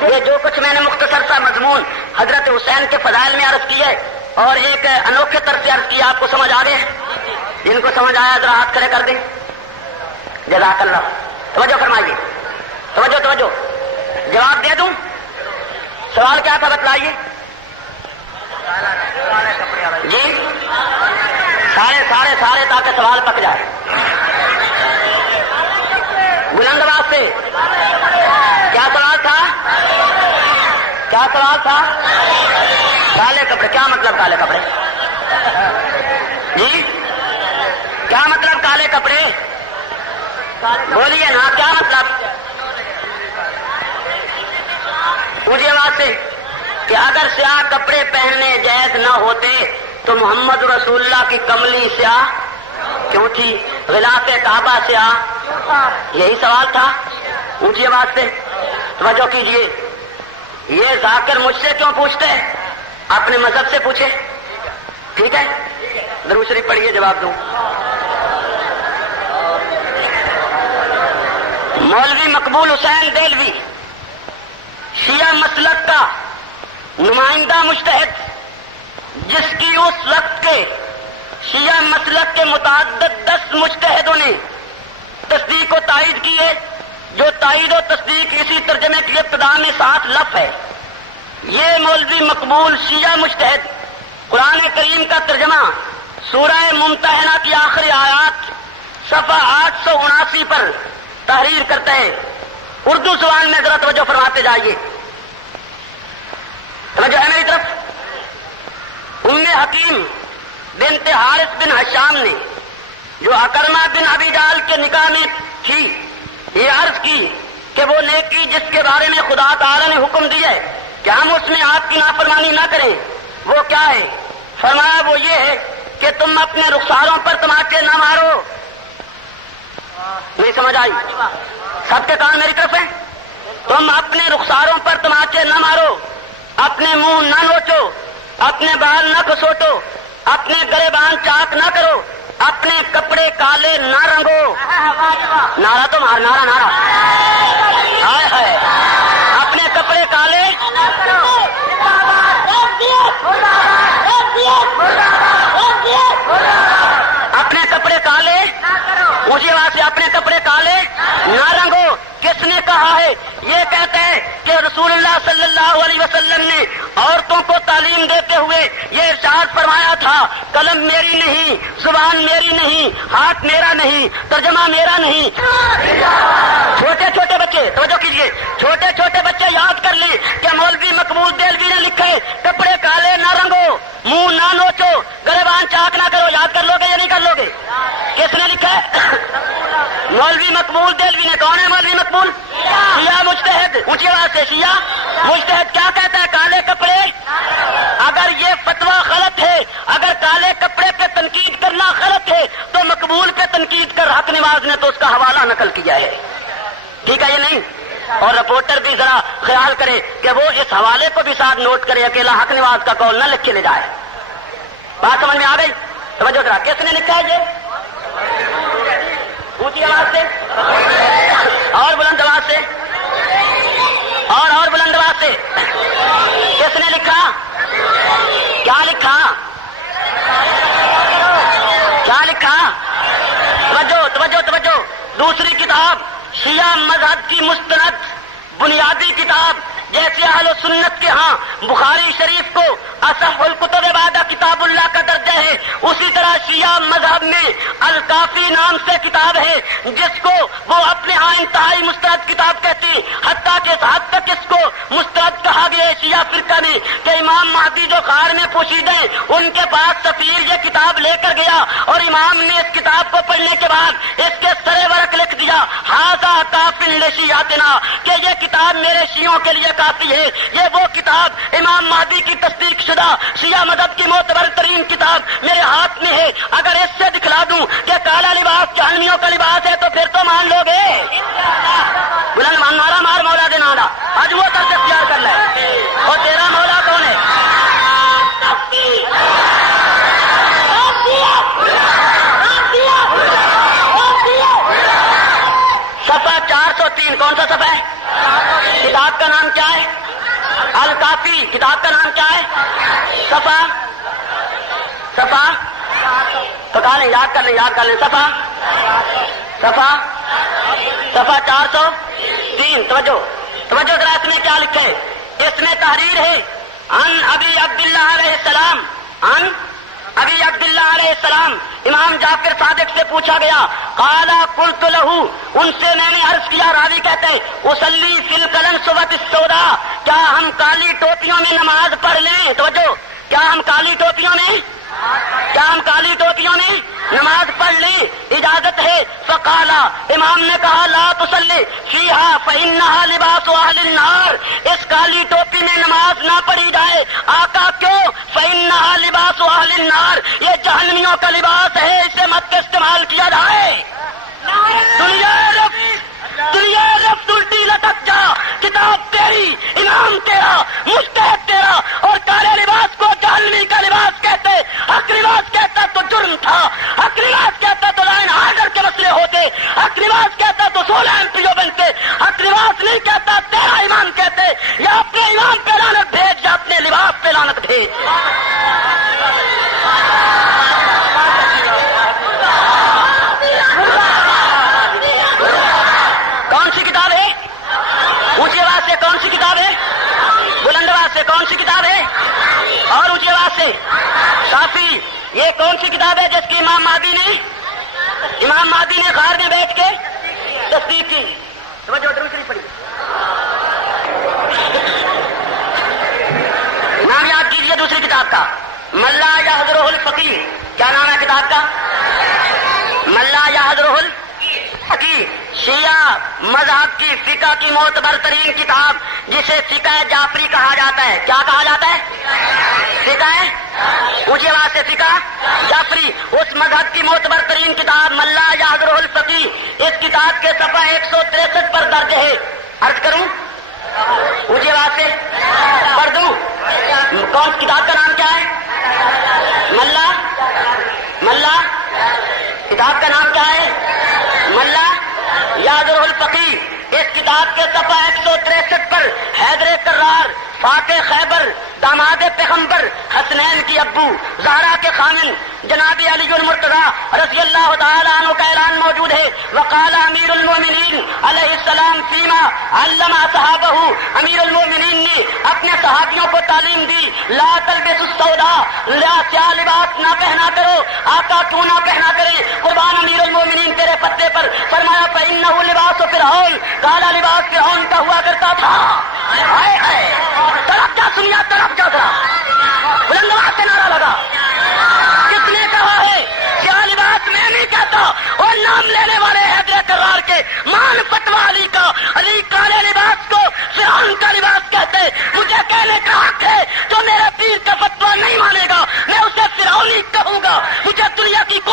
یہ جو کچھ میں نے مختصر سا مضمون حضرت حسین کے فضائل میں عرض کی ہے اور ایک انوکھے طرف سے عرض کیا، آپ کو سمجھ آ گئے؟ جن کو سمجھ آیا ذرا ہاتھ کھڑے کر دیں. جزاک اللہ. توجہ فرمائیے، توجہ توجہ. جواب دے دوں؟ سوال کیا تھا بتلائیے جی. سارے تاکہ سوال پک جائے. بلند آواز سے کیا سوال تھا؟ کیا سوال تھا؟ کالے کپڑے. کیا مطلب کالے کپڑے جی؟ کیا مطلب کالے کپڑے؟ بولیے نا، کیا مطلب؟ اونچی آواز سے. کہ اگر سیاہ کپڑے پہننے جائز نہ ہوتے تو محمد رسول اللہ کی کملی سیاہ کیوں تھی؟ غلاف کعبہ سیاہ. یہی سوال تھا. اونچی آواز سے توجہ کیجیے. یہ ذاکر مجھ سے کیوں پوچھتے ہیں؟ اپنے مذہب سے پوچھے. ٹھیک ہے، درود شریف پڑھیے، جواب دوں. مولوی مقبول حسین دہلوی شیعہ مسلک کا نمائندہ مجتہد، جس کی اس وقت کے شیعہ مسلک کے متعدد 10 مجتہدوں نے تصدیق و تائید کی ہے، جو تائید و تصدیق اسی ترجمے کی ابتدا میں 7 لفظ ہے. یہ مولوی مقبول شیعہ مجتہد قرآن کریم کا ترجمہ سورہ ممتحنہ کی آخری آیات صفحہ 879 پر تحریر کرتا ہے. اردو زبان میں ذرا توجہ فرماتے جائیے. توجہ ہے میری طرف. ام حکیم بنت حارث بن حشام نے جو اکرمہ بن ابی جہل کے نکاح میں تھی، یہ عرض کی کہ وہ نیکی جس کے بارے میں خدا تعالی نے حکم دیا ہے کہ ہم اس میں آپ کی نافرمانی نہ کریں، وہ کیا ہے؟ فرمایا وہ یہ ہے کہ تم اپنے رخساروں پر تماچے نہ مارو. نہیں سمجھ آئی؟ سب کے کان میری طرف ہے. تم اپنے رخساروں پر تماچے نہ مارو، اپنے منہ نہ نوچو، اپنے بال نہ کسوٹو، اپنے گریبان چاک نہ کرو، اپنے کپڑے کالے نہ رنگو. نعرہ تو مار، نعرہ ہائے ہائے. اپنے کپڑے کالے اپنے کپڑے کالے اونچی آواز سے اپنے کپڑے کالے نہ رنگو. کس نے کہا ہے؟ یہ کہتے ہیں کہ رسول اللہ صلی اللہ علیہ وسلم نے عورتوں کو تعلیم دیتے ہوئے یہ ارشاد فرمایا تھا، قلم میری نہیں، زبان میری نہیں، ہاتھ میرا نہیں، ترجمہ میرا نہیں. چھوٹے چھوٹے بچے توجہ کیجیے، چھوٹے چھوٹے بچے یاد کر لیں کہ مولوی مقبول دہلوی نے لکھے کپڑے کالے نہ رنگو، منہ نہ نوچو، گریبان چاک نہ کرو. یاد کر لو. مولوی مقبول دہلوی نے کون ہے مولوی مقبول؟ شیعہ مجتہد. اونچی آواز سے شیعہ مجتہد کیا کہتا ہے؟ کالے کپڑے. اگر یہ فتویٰ غلط ہے، اگر کالے کپڑے پہ تنقید کرنا غلط ہے تو مقبول پہ تنقید کر حق نواز نے تو اس کا حوالہ نقل کیا ہے. ٹھیک ہے یہ نہیں؟ اور رپورٹر بھی ذرا خیال کرے کہ وہ اس حوالے کو بھی ساتھ نوٹ کرے، اکیلا حق نواز کا قول نہ لکھ کے لے جائے. بات سمجھ میں آ گئی؟ توجہ ذرا. کس نے لکھا ہے یہ؟ اونچی آواز سے اور بلند آواز سے اور بلند آواز سے. کس نے لکھا؟ کیا لکھا؟ کیا لکھا؟ توجہ توجہ توجہ. دوسری کتاب شیعہ مذہب کی مستند بنیادی کتاب جیسے اہل سنت کے ہاں بخاری شریف کو اصح الکتب بعد کتاب اللہ کا درجہ ہے، اسی طرح شیعہ مذہب میں الکافی نام سے کتاب ہے جس کو وہ اپنے ہاں انتہائی مستند کتاب کہتی، حتیٰ کہ اس حد تک اس کو مستند کہا گیا ہے شیعہ فرقہ میں کہ امام مہدی جو غار میں پوشیدہ ہیں ان کے پاس سفیر یہ کتاب لے کر گیا اور امام نے اس کتاب کو پڑھنے کے بعد اس کے سرے ورق لکھ دیا ھذا کافٍ لشیعتنا، کہ یہ کتاب میرے شیعوں کے لیے کافی ہے. یہ وہ کتاب امام مہدی کی تصدیق شدہ شیعہ مذہب کی معتبر ترین کتاب میرے ہاتھ میں ہے. اگر اس سے دکھلا دوں کہ کالا لباس جہنمیوں کا لباس ہے تو پھر تو مان لو گے. بلند نعرہ مار مولا دے نعرہ. آج وہ طرز اختیار کر لے. اور تیرا مولا کون ہے؟ صفحہ 403. کون سا صفحہ ہے؟ کتاب کا نام کیا ہے؟ الکافی. کتاب کا نام کیا ہے؟ صفحہ پکا لیں، یاد کر لیں. صفحہ 403. توجہ ذرا. اس میں کیا لکھے؟ اس میں تحریر ہے عن ابی عبداللہ علیہ السلام. عن ابی عبداللہ علیہ السلام. امام جعفر صادق سے پوچھا گیا، قال قلت له، ان سے میں نے عرض کیا، راوی کہتے ہیں، اصلی فی القلنسوۃ السوداء، کیا ہم کالی ٹوپیوں میں نماز پڑھ لیں؟ توجہ. کیا ہم کالی ٹوپیوں میں نماز پڑھ لیں؟ اجازت ہے. فقالا، امام نے کہا، لا تصلی فیہا فإنہا لباس اہل النار، اس کالی ٹوپی میں نماز نہ پڑھی جائے. آقا کیوں؟ فإنہا لباس اہل النار، یہ جہنمیوں کا لباس ہے، اسے مت استعمال کیا جائے. دنیا رفت الٹی لٹک جا. کتاب تیری، امام تیرا، مجتہد تیرا، اور کالے لباس کو جہنمی کا لباس کہتے. حق لباس کہتا تو جرم تھا، حق لباس کہتا تو لائن آرڈر کے مسئلے ہوتے، حق لباس کہتا تو 16 MP بنتے. حق لباس نہیں کہتا، تیرا امام کہتے. یا اپنے امام پہ لعنت بھیج یا اپنے لباس پہ لعنت بھیج. کون سی کتاب ہے؟ اونچی آواز سے کون سی کتاب ہے؟ بلند آواز سے کون سی کتاب ہے؟ اور اونچی آواز سے. کافی. یہ کون سی کتاب ہے جس کی امام مہدی نے غار میں بیٹھ کے تصدیق کی؟ توجہ شریف پڑھی. نام یاد کیجیے دوسری کتاب کا، ملا یحضرہ الفقیہ. کیا نام ہے کتاب کا؟ ملا یحضرہ الفقیہ. شیعہ مذہب کی فقہ کی معتبر ترین کتاب جسے فقہ جعفری کہا جاتا ہے. کیا کہا جاتا ہے؟ فقہ ہے. اونچی آواز سے فقہ جعفری. اس مذہب کی معتبر ترین کتاب ملا یحضرہ الفقیہ. اس کتاب کے صفحہ 163 پر درج ہے. عرض کروں؟ اونچی آواز سے پڑھ دوں؟ کون کتاب کا نام کیا ہے؟ ملا. کتاب کا نام کیا ہے؟ ملا یحضرہ الفقیہ. اس کتاب کے صفحہ 163 پر حیدر کرار فاتح خیبر داماد پیغمبر حسنین کی ابو زہرا کے خامن جناب علی المرتضیٰ رضی اللہ تعالی عنہ کا اعلان موجود ہے. وقال امیر المومنین علیہ السلام فیما علم اصحابہ، امیر المومنین نے اپنے صحابیوں کو تعلیم دی، لا تلبسوا السوداء، سیاہ لباس نہ پہنا کرو. آقا کیوں نہ پہنا کریں؟ قربان امیر المومنین تیرے پتے پر. فرمایا فإنہ لباس فرعون، کالا لباس فرعون کا ہوا کرتا تھا. طرف کیا سنیا، طرف کیا ذرا بلند آواز سے نعرہ لگا. کس نے کہا ہے؟ کیا لباس میں نہیں کہتا، اور نام لینے والے حیدر کرار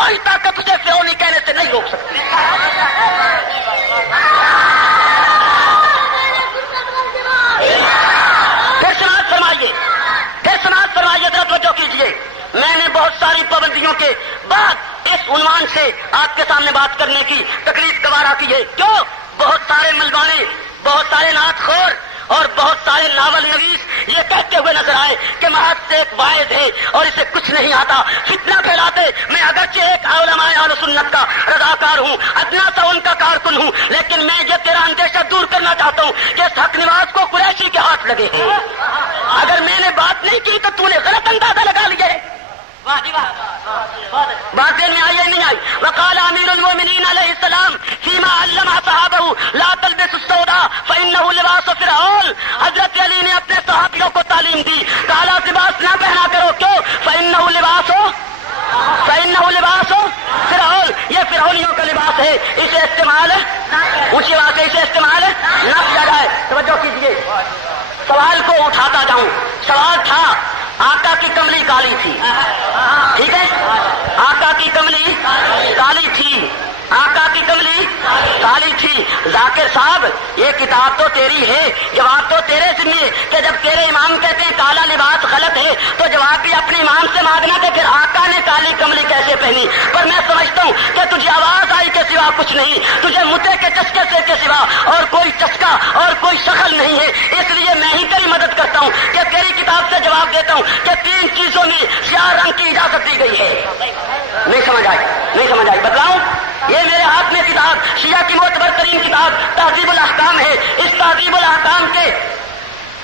کوئی طاقت تجھے فرعونی کہنے سے نہیں روک سکتی. پھر سماعت فرمائیے ذرا توجہ کیجیے. میں نے بہت ساری پابندیوں کے بعد اس عنوان سے آپ کے سامنے بات کرنے کی تکلیف گوارا کی ہے. کیوں؟ بہت سارے ملبانے، بہت سارے نعت خور اور بہت سارے ناول نویس یہ کہتے ہوئے نظر آئے کہ محض سے ایک واعظ ہے اور اسے کچھ نہیں آتا، فتنہ پھیلاتے. میں اگرچہ ایک علماء اہل سنت کا رضاکار ہوں، ادنا سا ان کا کارکن ہوں، لیکن میں یہ تیرا اندیشہ دور کرنا چاہتا ہوں کہ اس حق نواز کو قریشی کے ہاتھ لگے ہیں. اگر میں نے بات نہیں کی تو نے غلط اندازہ لگا لیا ہے. بات دیر میں آئی ہے نہیں آئی؟ وقال امیر المؤمنین علیہ السلام فیما علم اصحابہ لا تلبسوا السوداء فانه لباس فرعون. حضرت علی نے اپنے صحابیوں کو تعلیم دی کالا لباس نہ پہنا کرو. کیوں؟ فانه لباس فرعون. یہ فرعونیوں کا لباس ہے، اسے استعمال اونچی بات ہے، اسے استعمال نہ کیا جائے. توجہ کیجیے، سوال کو اٹھاتا جاؤں. سوال تھا آقا کی کملی کالی تھی، ٹھیک ہے؟ آقا کی کملی کالی تھی، آقا کی کملی کالی تھی. ذاکر صاحب یہ کتاب تو تیری ہے، جواب تو تیرے ذمہ کہ جب تیرے امام کہتے ہیں کالا لباس غلط ہے تو جواب بھی اپنے امام سے مانگنا کہ پھر آقا نے کالی کملی کیسے پہنی. پر میں سمجھتا ہوں کہ تجھے آواز آئی کے سوا کچھ نہیں، تجھے متے کے چسکے سے کے سوا اور کوئی چسکا اور کوئی شکل نہیں ہے. اس لیے میں ہی تیری مدد کرتا ہوں کہ تیری کتاب سے جواب دیتا ہوں کہ 3 چیزوں میں سیاہ رنگ کی اجازت دی گئی ہے. نہیں سمجھ آئی؟ بتلاؤں؟ یہ میرے ہاتھ میں کتاب شیعہ کی معتبر ترین کتاب تہذیب الاحکام ہے. اس تہذیب الاحکام کے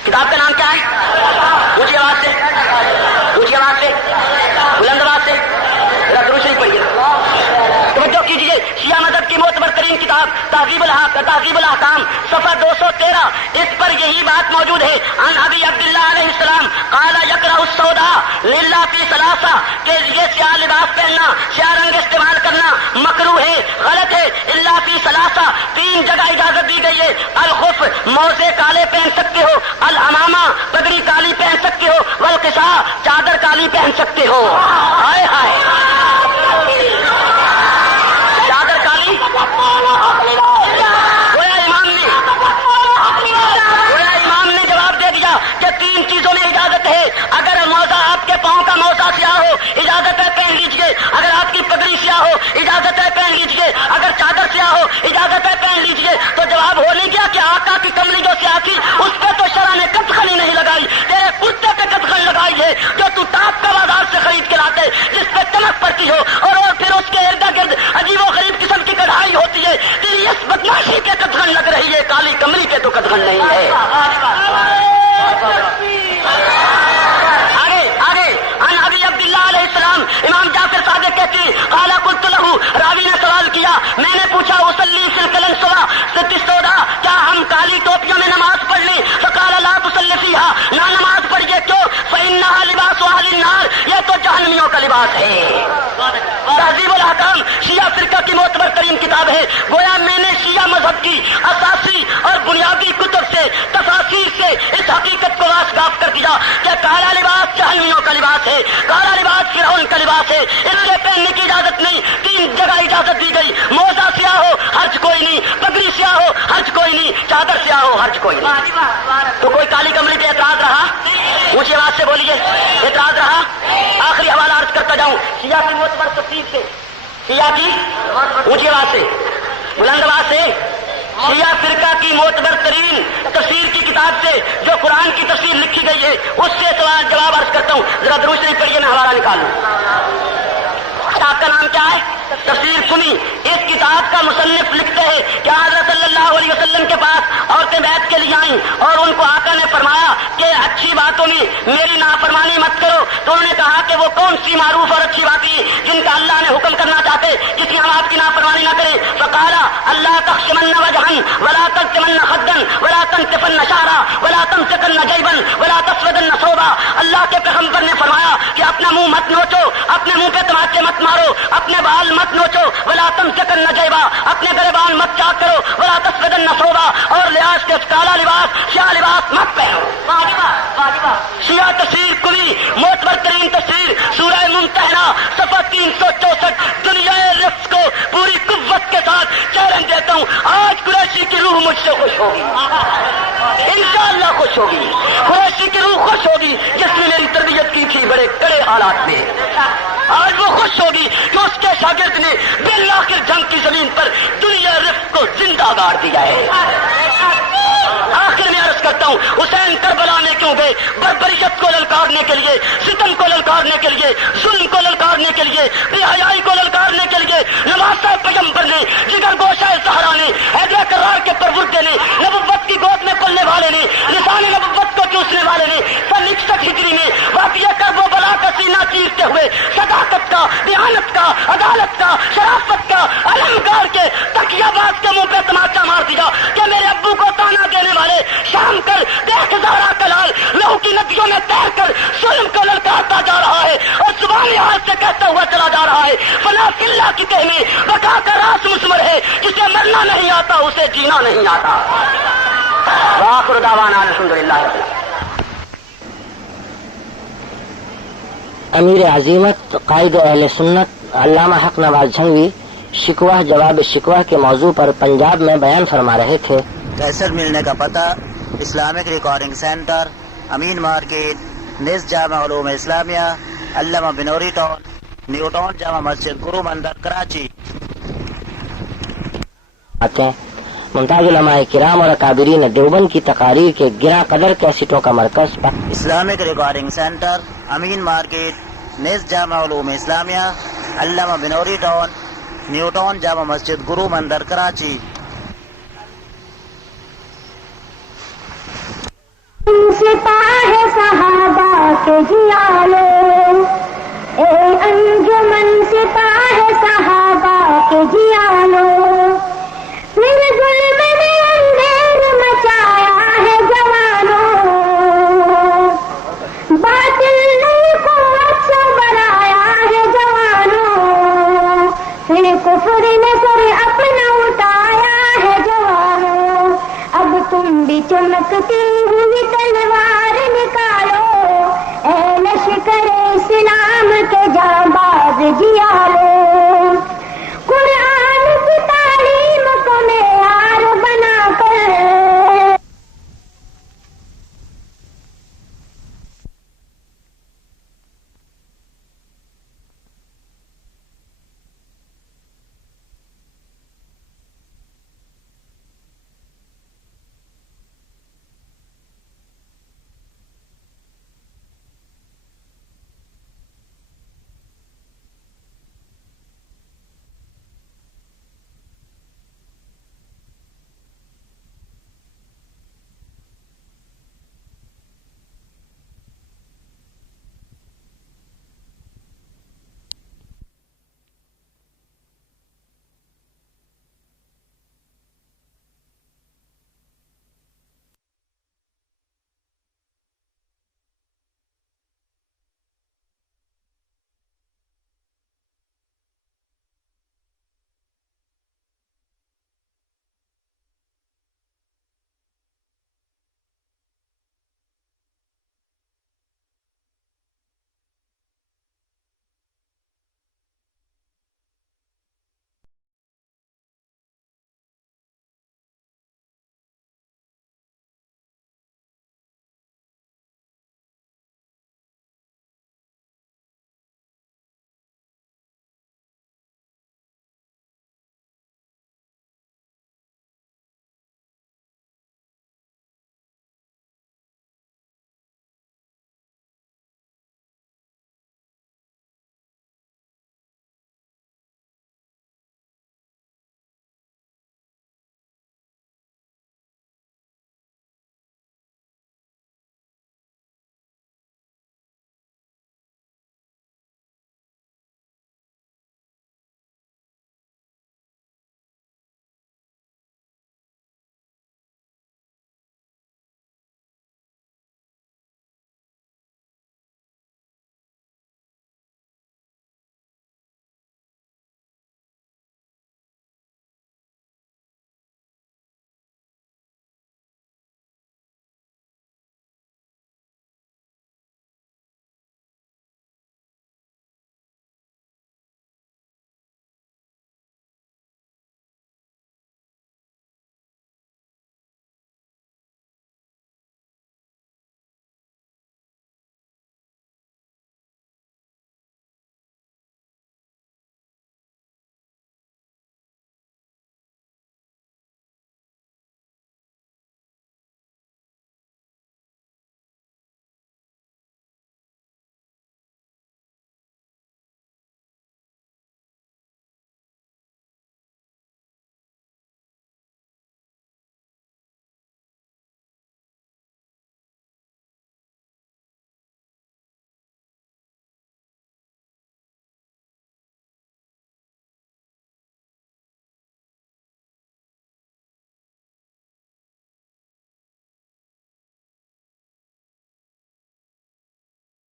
کتاب کا نام کیا ہے؟ اونچی آواز سے، بلند آواز سے درود شریف پڑھیے. توجہ کیجیے، شیعہ مذہب کی معتبر ترین کتاب تہذیب الاحکام صفحہ 213. اس پر یہی بات موجود ہے. عن ابی عبداللہ علیہ السلام قال یکرہ السوداء للہ فی ثلاثہ، کہ یہ سیاہ لباس پہننا، سیاہ رنگ استعمال کرنا مکروہ ہے، غلط ہے. الا فی ثلاثہ، 3 جگہ اجازت دی گئی ہے. الخف، موزے کالے پہن سکتے ہو. الامامہ، پگڑی کالی پہن سکتے ہو. والقصاء، چادر کالی پہن سکتے ہو. ہائے ہائے، چادر کالی. گویا امام نے جواب دے دیا کہ 3 چیزوں میں اجازت ہے. اگر موزہ آپ کے پاؤں کا موزہ سیاہ ہو اجازت ہے پہن لیجیے. اگر آپ کی پگڑی سیاہ ہو اجازت ہے پہن لیجیے. اگر چادر سیاہ ہو اجازت ہے پہن لیجیے. تو جواب ہو نہیں گیا کہ آقا کی کملی جو سیاہ تھی اس پہ تو شرع نے قدغنی نہیں لگائی، تیرے کرتے پہ قدغن لگائی ہے جو تو ٹاپ کا بازار سے خرید کے لاتے، جس پہ چمک پڑتی ہو اور پھر اس کے ارد گرد عجیب و غریب قسم کی کڑھائی ہوتی ہے. تیری اس بدماشی کے قدغن لگ رہی ہے، کالی کملی کے تو قدغن نہیں ہے. آگے عن ابی عبداللہ علیہ السلام امام جعفر صادق کہتے ہیں قال قلت له، راوی نے سوال کیا، میں نے پوچھا اصلی فی القلنسوہ السوداء، کیا ہم کالی ٹوپیوں میں نماز پڑھ لیں؟ فقال لا تصلی فیہا، نہ نماز پڑھیے. کیوں؟ فانہا لباس اہل النار، یہ تو جہنمیوں کا لباس ہے. تہذیب الاحکام شیعہ فرقہ کی معتبر ترین کتاب ہے. گویا میں نے شیعہ مذہب کی اساسی اور بنیادی کتب سے تفاسیر سے اس حقیقت کو واشگاف کر دیا کہ کالا لباس جہنمیوں کا لباس ہے، کالا لباس فرعون کا لباس ہے. اس کے پہننے کی اجازت نہیں، 3 جگہ اجازت دی گئی. موزہ سیاہ ہو حرج کوئی نہیں، پگڑی سیاہ ہو حرج کوئی نہیں، چادر سیاہ ہو حرج کوئی نہیں. تو کوئی کالی کملی پہ اعتراض رہا؟ اونچی آواز سے بولیے، اعتراض رہا؟ آخری حوالہ عرض کرتا جاؤں شیعہ کی معتبر تفسیر سے، شیعہ کی اونچی آواز سے، بلند آواز سے، شیعہ فرقہ کی معتبر ترین تفسیر کی کتاب سے جو قرآن کی تفسیر لکھی گئی ہے اس سے سوال جواب عرض کرتا ہوں. ذرا درود شریف پڑھیے، میں حوالہ نکالوں. کتاب کا نام کیا ہے؟ تفسیر کمی. اس کتاب کا مصنف لکھتے ہیں کہ حضرت صلی اللہ علیہ وسلم کے پاس عورتیں بیعت کے لیے آئیں اور ان کو آقا نے فرمایا کہ اچھی باتوں میں میری نافرمانی مت کرو. تو انہوں نے کہا کہ وہ کون سی معروف اور اچھی باتیں جن کا اللہ نے حکم کرنا چاہتے جس میں ہم آپ کی نافرمانی نہ کریں؟ فقالا اللہ تخشمن وجہن ولا تلتمن خدن ولا تنتفن شعرا ولا تمسکن جیبا ولا تسودن ثوبا. اللہ کے پیغمبر نے فرمایا کہ اپنا منہ مت نوچو، اپنے منہ پہ تماچے مت مارو، اپنے بال مت نوچو، ولا تمسکن جیبا، اپنے گریبان مت چاک کرو، ولا تسودن ثوبا، اور لحاظ کے کالا لباس سیاہ لباس مت پہنو. شیعہ تفسیر کلی معتبر ترین تفسیر سورہ ممتحنہ صفحہ 364. دنیا رفت کو پوری قوت کے ساتھ چیلنج دیتا ہوں، آج قریشی کی روح مجھ سے خوش ہوگی، انشاءاللہ خوش ہوگی. قریشی کی روح خوش ہوگی جس نے میری تربیت کی تھی بڑے کڑے حالات میں. آج وہ خوش ہوگی کہ اس کے شاگرد نے بالآخر جنگ کی زمین پر دنیا رفت کو زندہ گاڑ دیا ہے. آخر میں عرض کرتا ہوں، حسین کربلا میں کیوں گئے؟ بربریت کو للکارنے کے لیے، ستم کو للکارنے کے لیے، ظلم کو للکارنے کے لیے، بے حیائی کو للکارنے کے لیے. نواسہ پیغمبر نے، جگر گوشہ زہرا نے، حیدر کرار کے پروردے نے، نبوت کی گود میں پلنے والے نے، لسان نبوت کو چوسنے والے نے، سن 61 ہجری میں واقعہ کرب و بلا کا سینہ چیرتے ہوئے صداقت کا، دیانت کا، عدالت کا، شرافت کا علم گاڑ کے تکیہ باز کے منہ پہ تماچا مار دیا کہ میرے ابو کو تانا دینے والے شام کر دیکھ زہرا کا لال لہو کی ندیوں میں تیر کر ظلم کو للکارتا جا رہا ہے اور زبانی حال سے کہتا ہوا چلا جا رہا ہے فلا فی اللہ کی کہنی بقا کا راس مسمر ہے، جسے مرنا نہیں آتا اسے جینا نہیں آتا. وآخر دعوانا الحمدللہ. امیر عظیمت قائد اہل سنت علامہ حق نواز جھنگوی شکوہ جواب شکوہ کے موضوع پر پنجاب میں بیان فرما رہے تھے. کیسٹ ملنے کا پتہ اسلامک ریکارڈنگ سینٹر، امین مارکیٹ، نس جامع علوم اسلامیہ، علامہ Banuri town, new town Jama Masjid, گرو مندر، کراچی. ممتاز علماء کرام اور اکابرین دیوبند کی تقاریر کے گراں قدر کیسٹوں کا مرکز اسلامک ریکارڈنگ سینٹر، امین مارکیٹ، نس جامع علوم اسلامیہ، علامہ Banuri town, new town Jama Masjid, گرو مندر، کراچی. سپاہ صحابہ کے جیالو، اے انجمن سپاہ صحابہ کے جیالو، پھر ظلم نے اندھیر مچایا ہے جوانوں، باطل نے قوت سے بنایا ہے جوانوں، پھر کفر نے سر اپنا اٹھایا ہے جوانوں. اب تم بھی چمکتی ہوئی تلوار نکالو، اے لشکر اسلام کے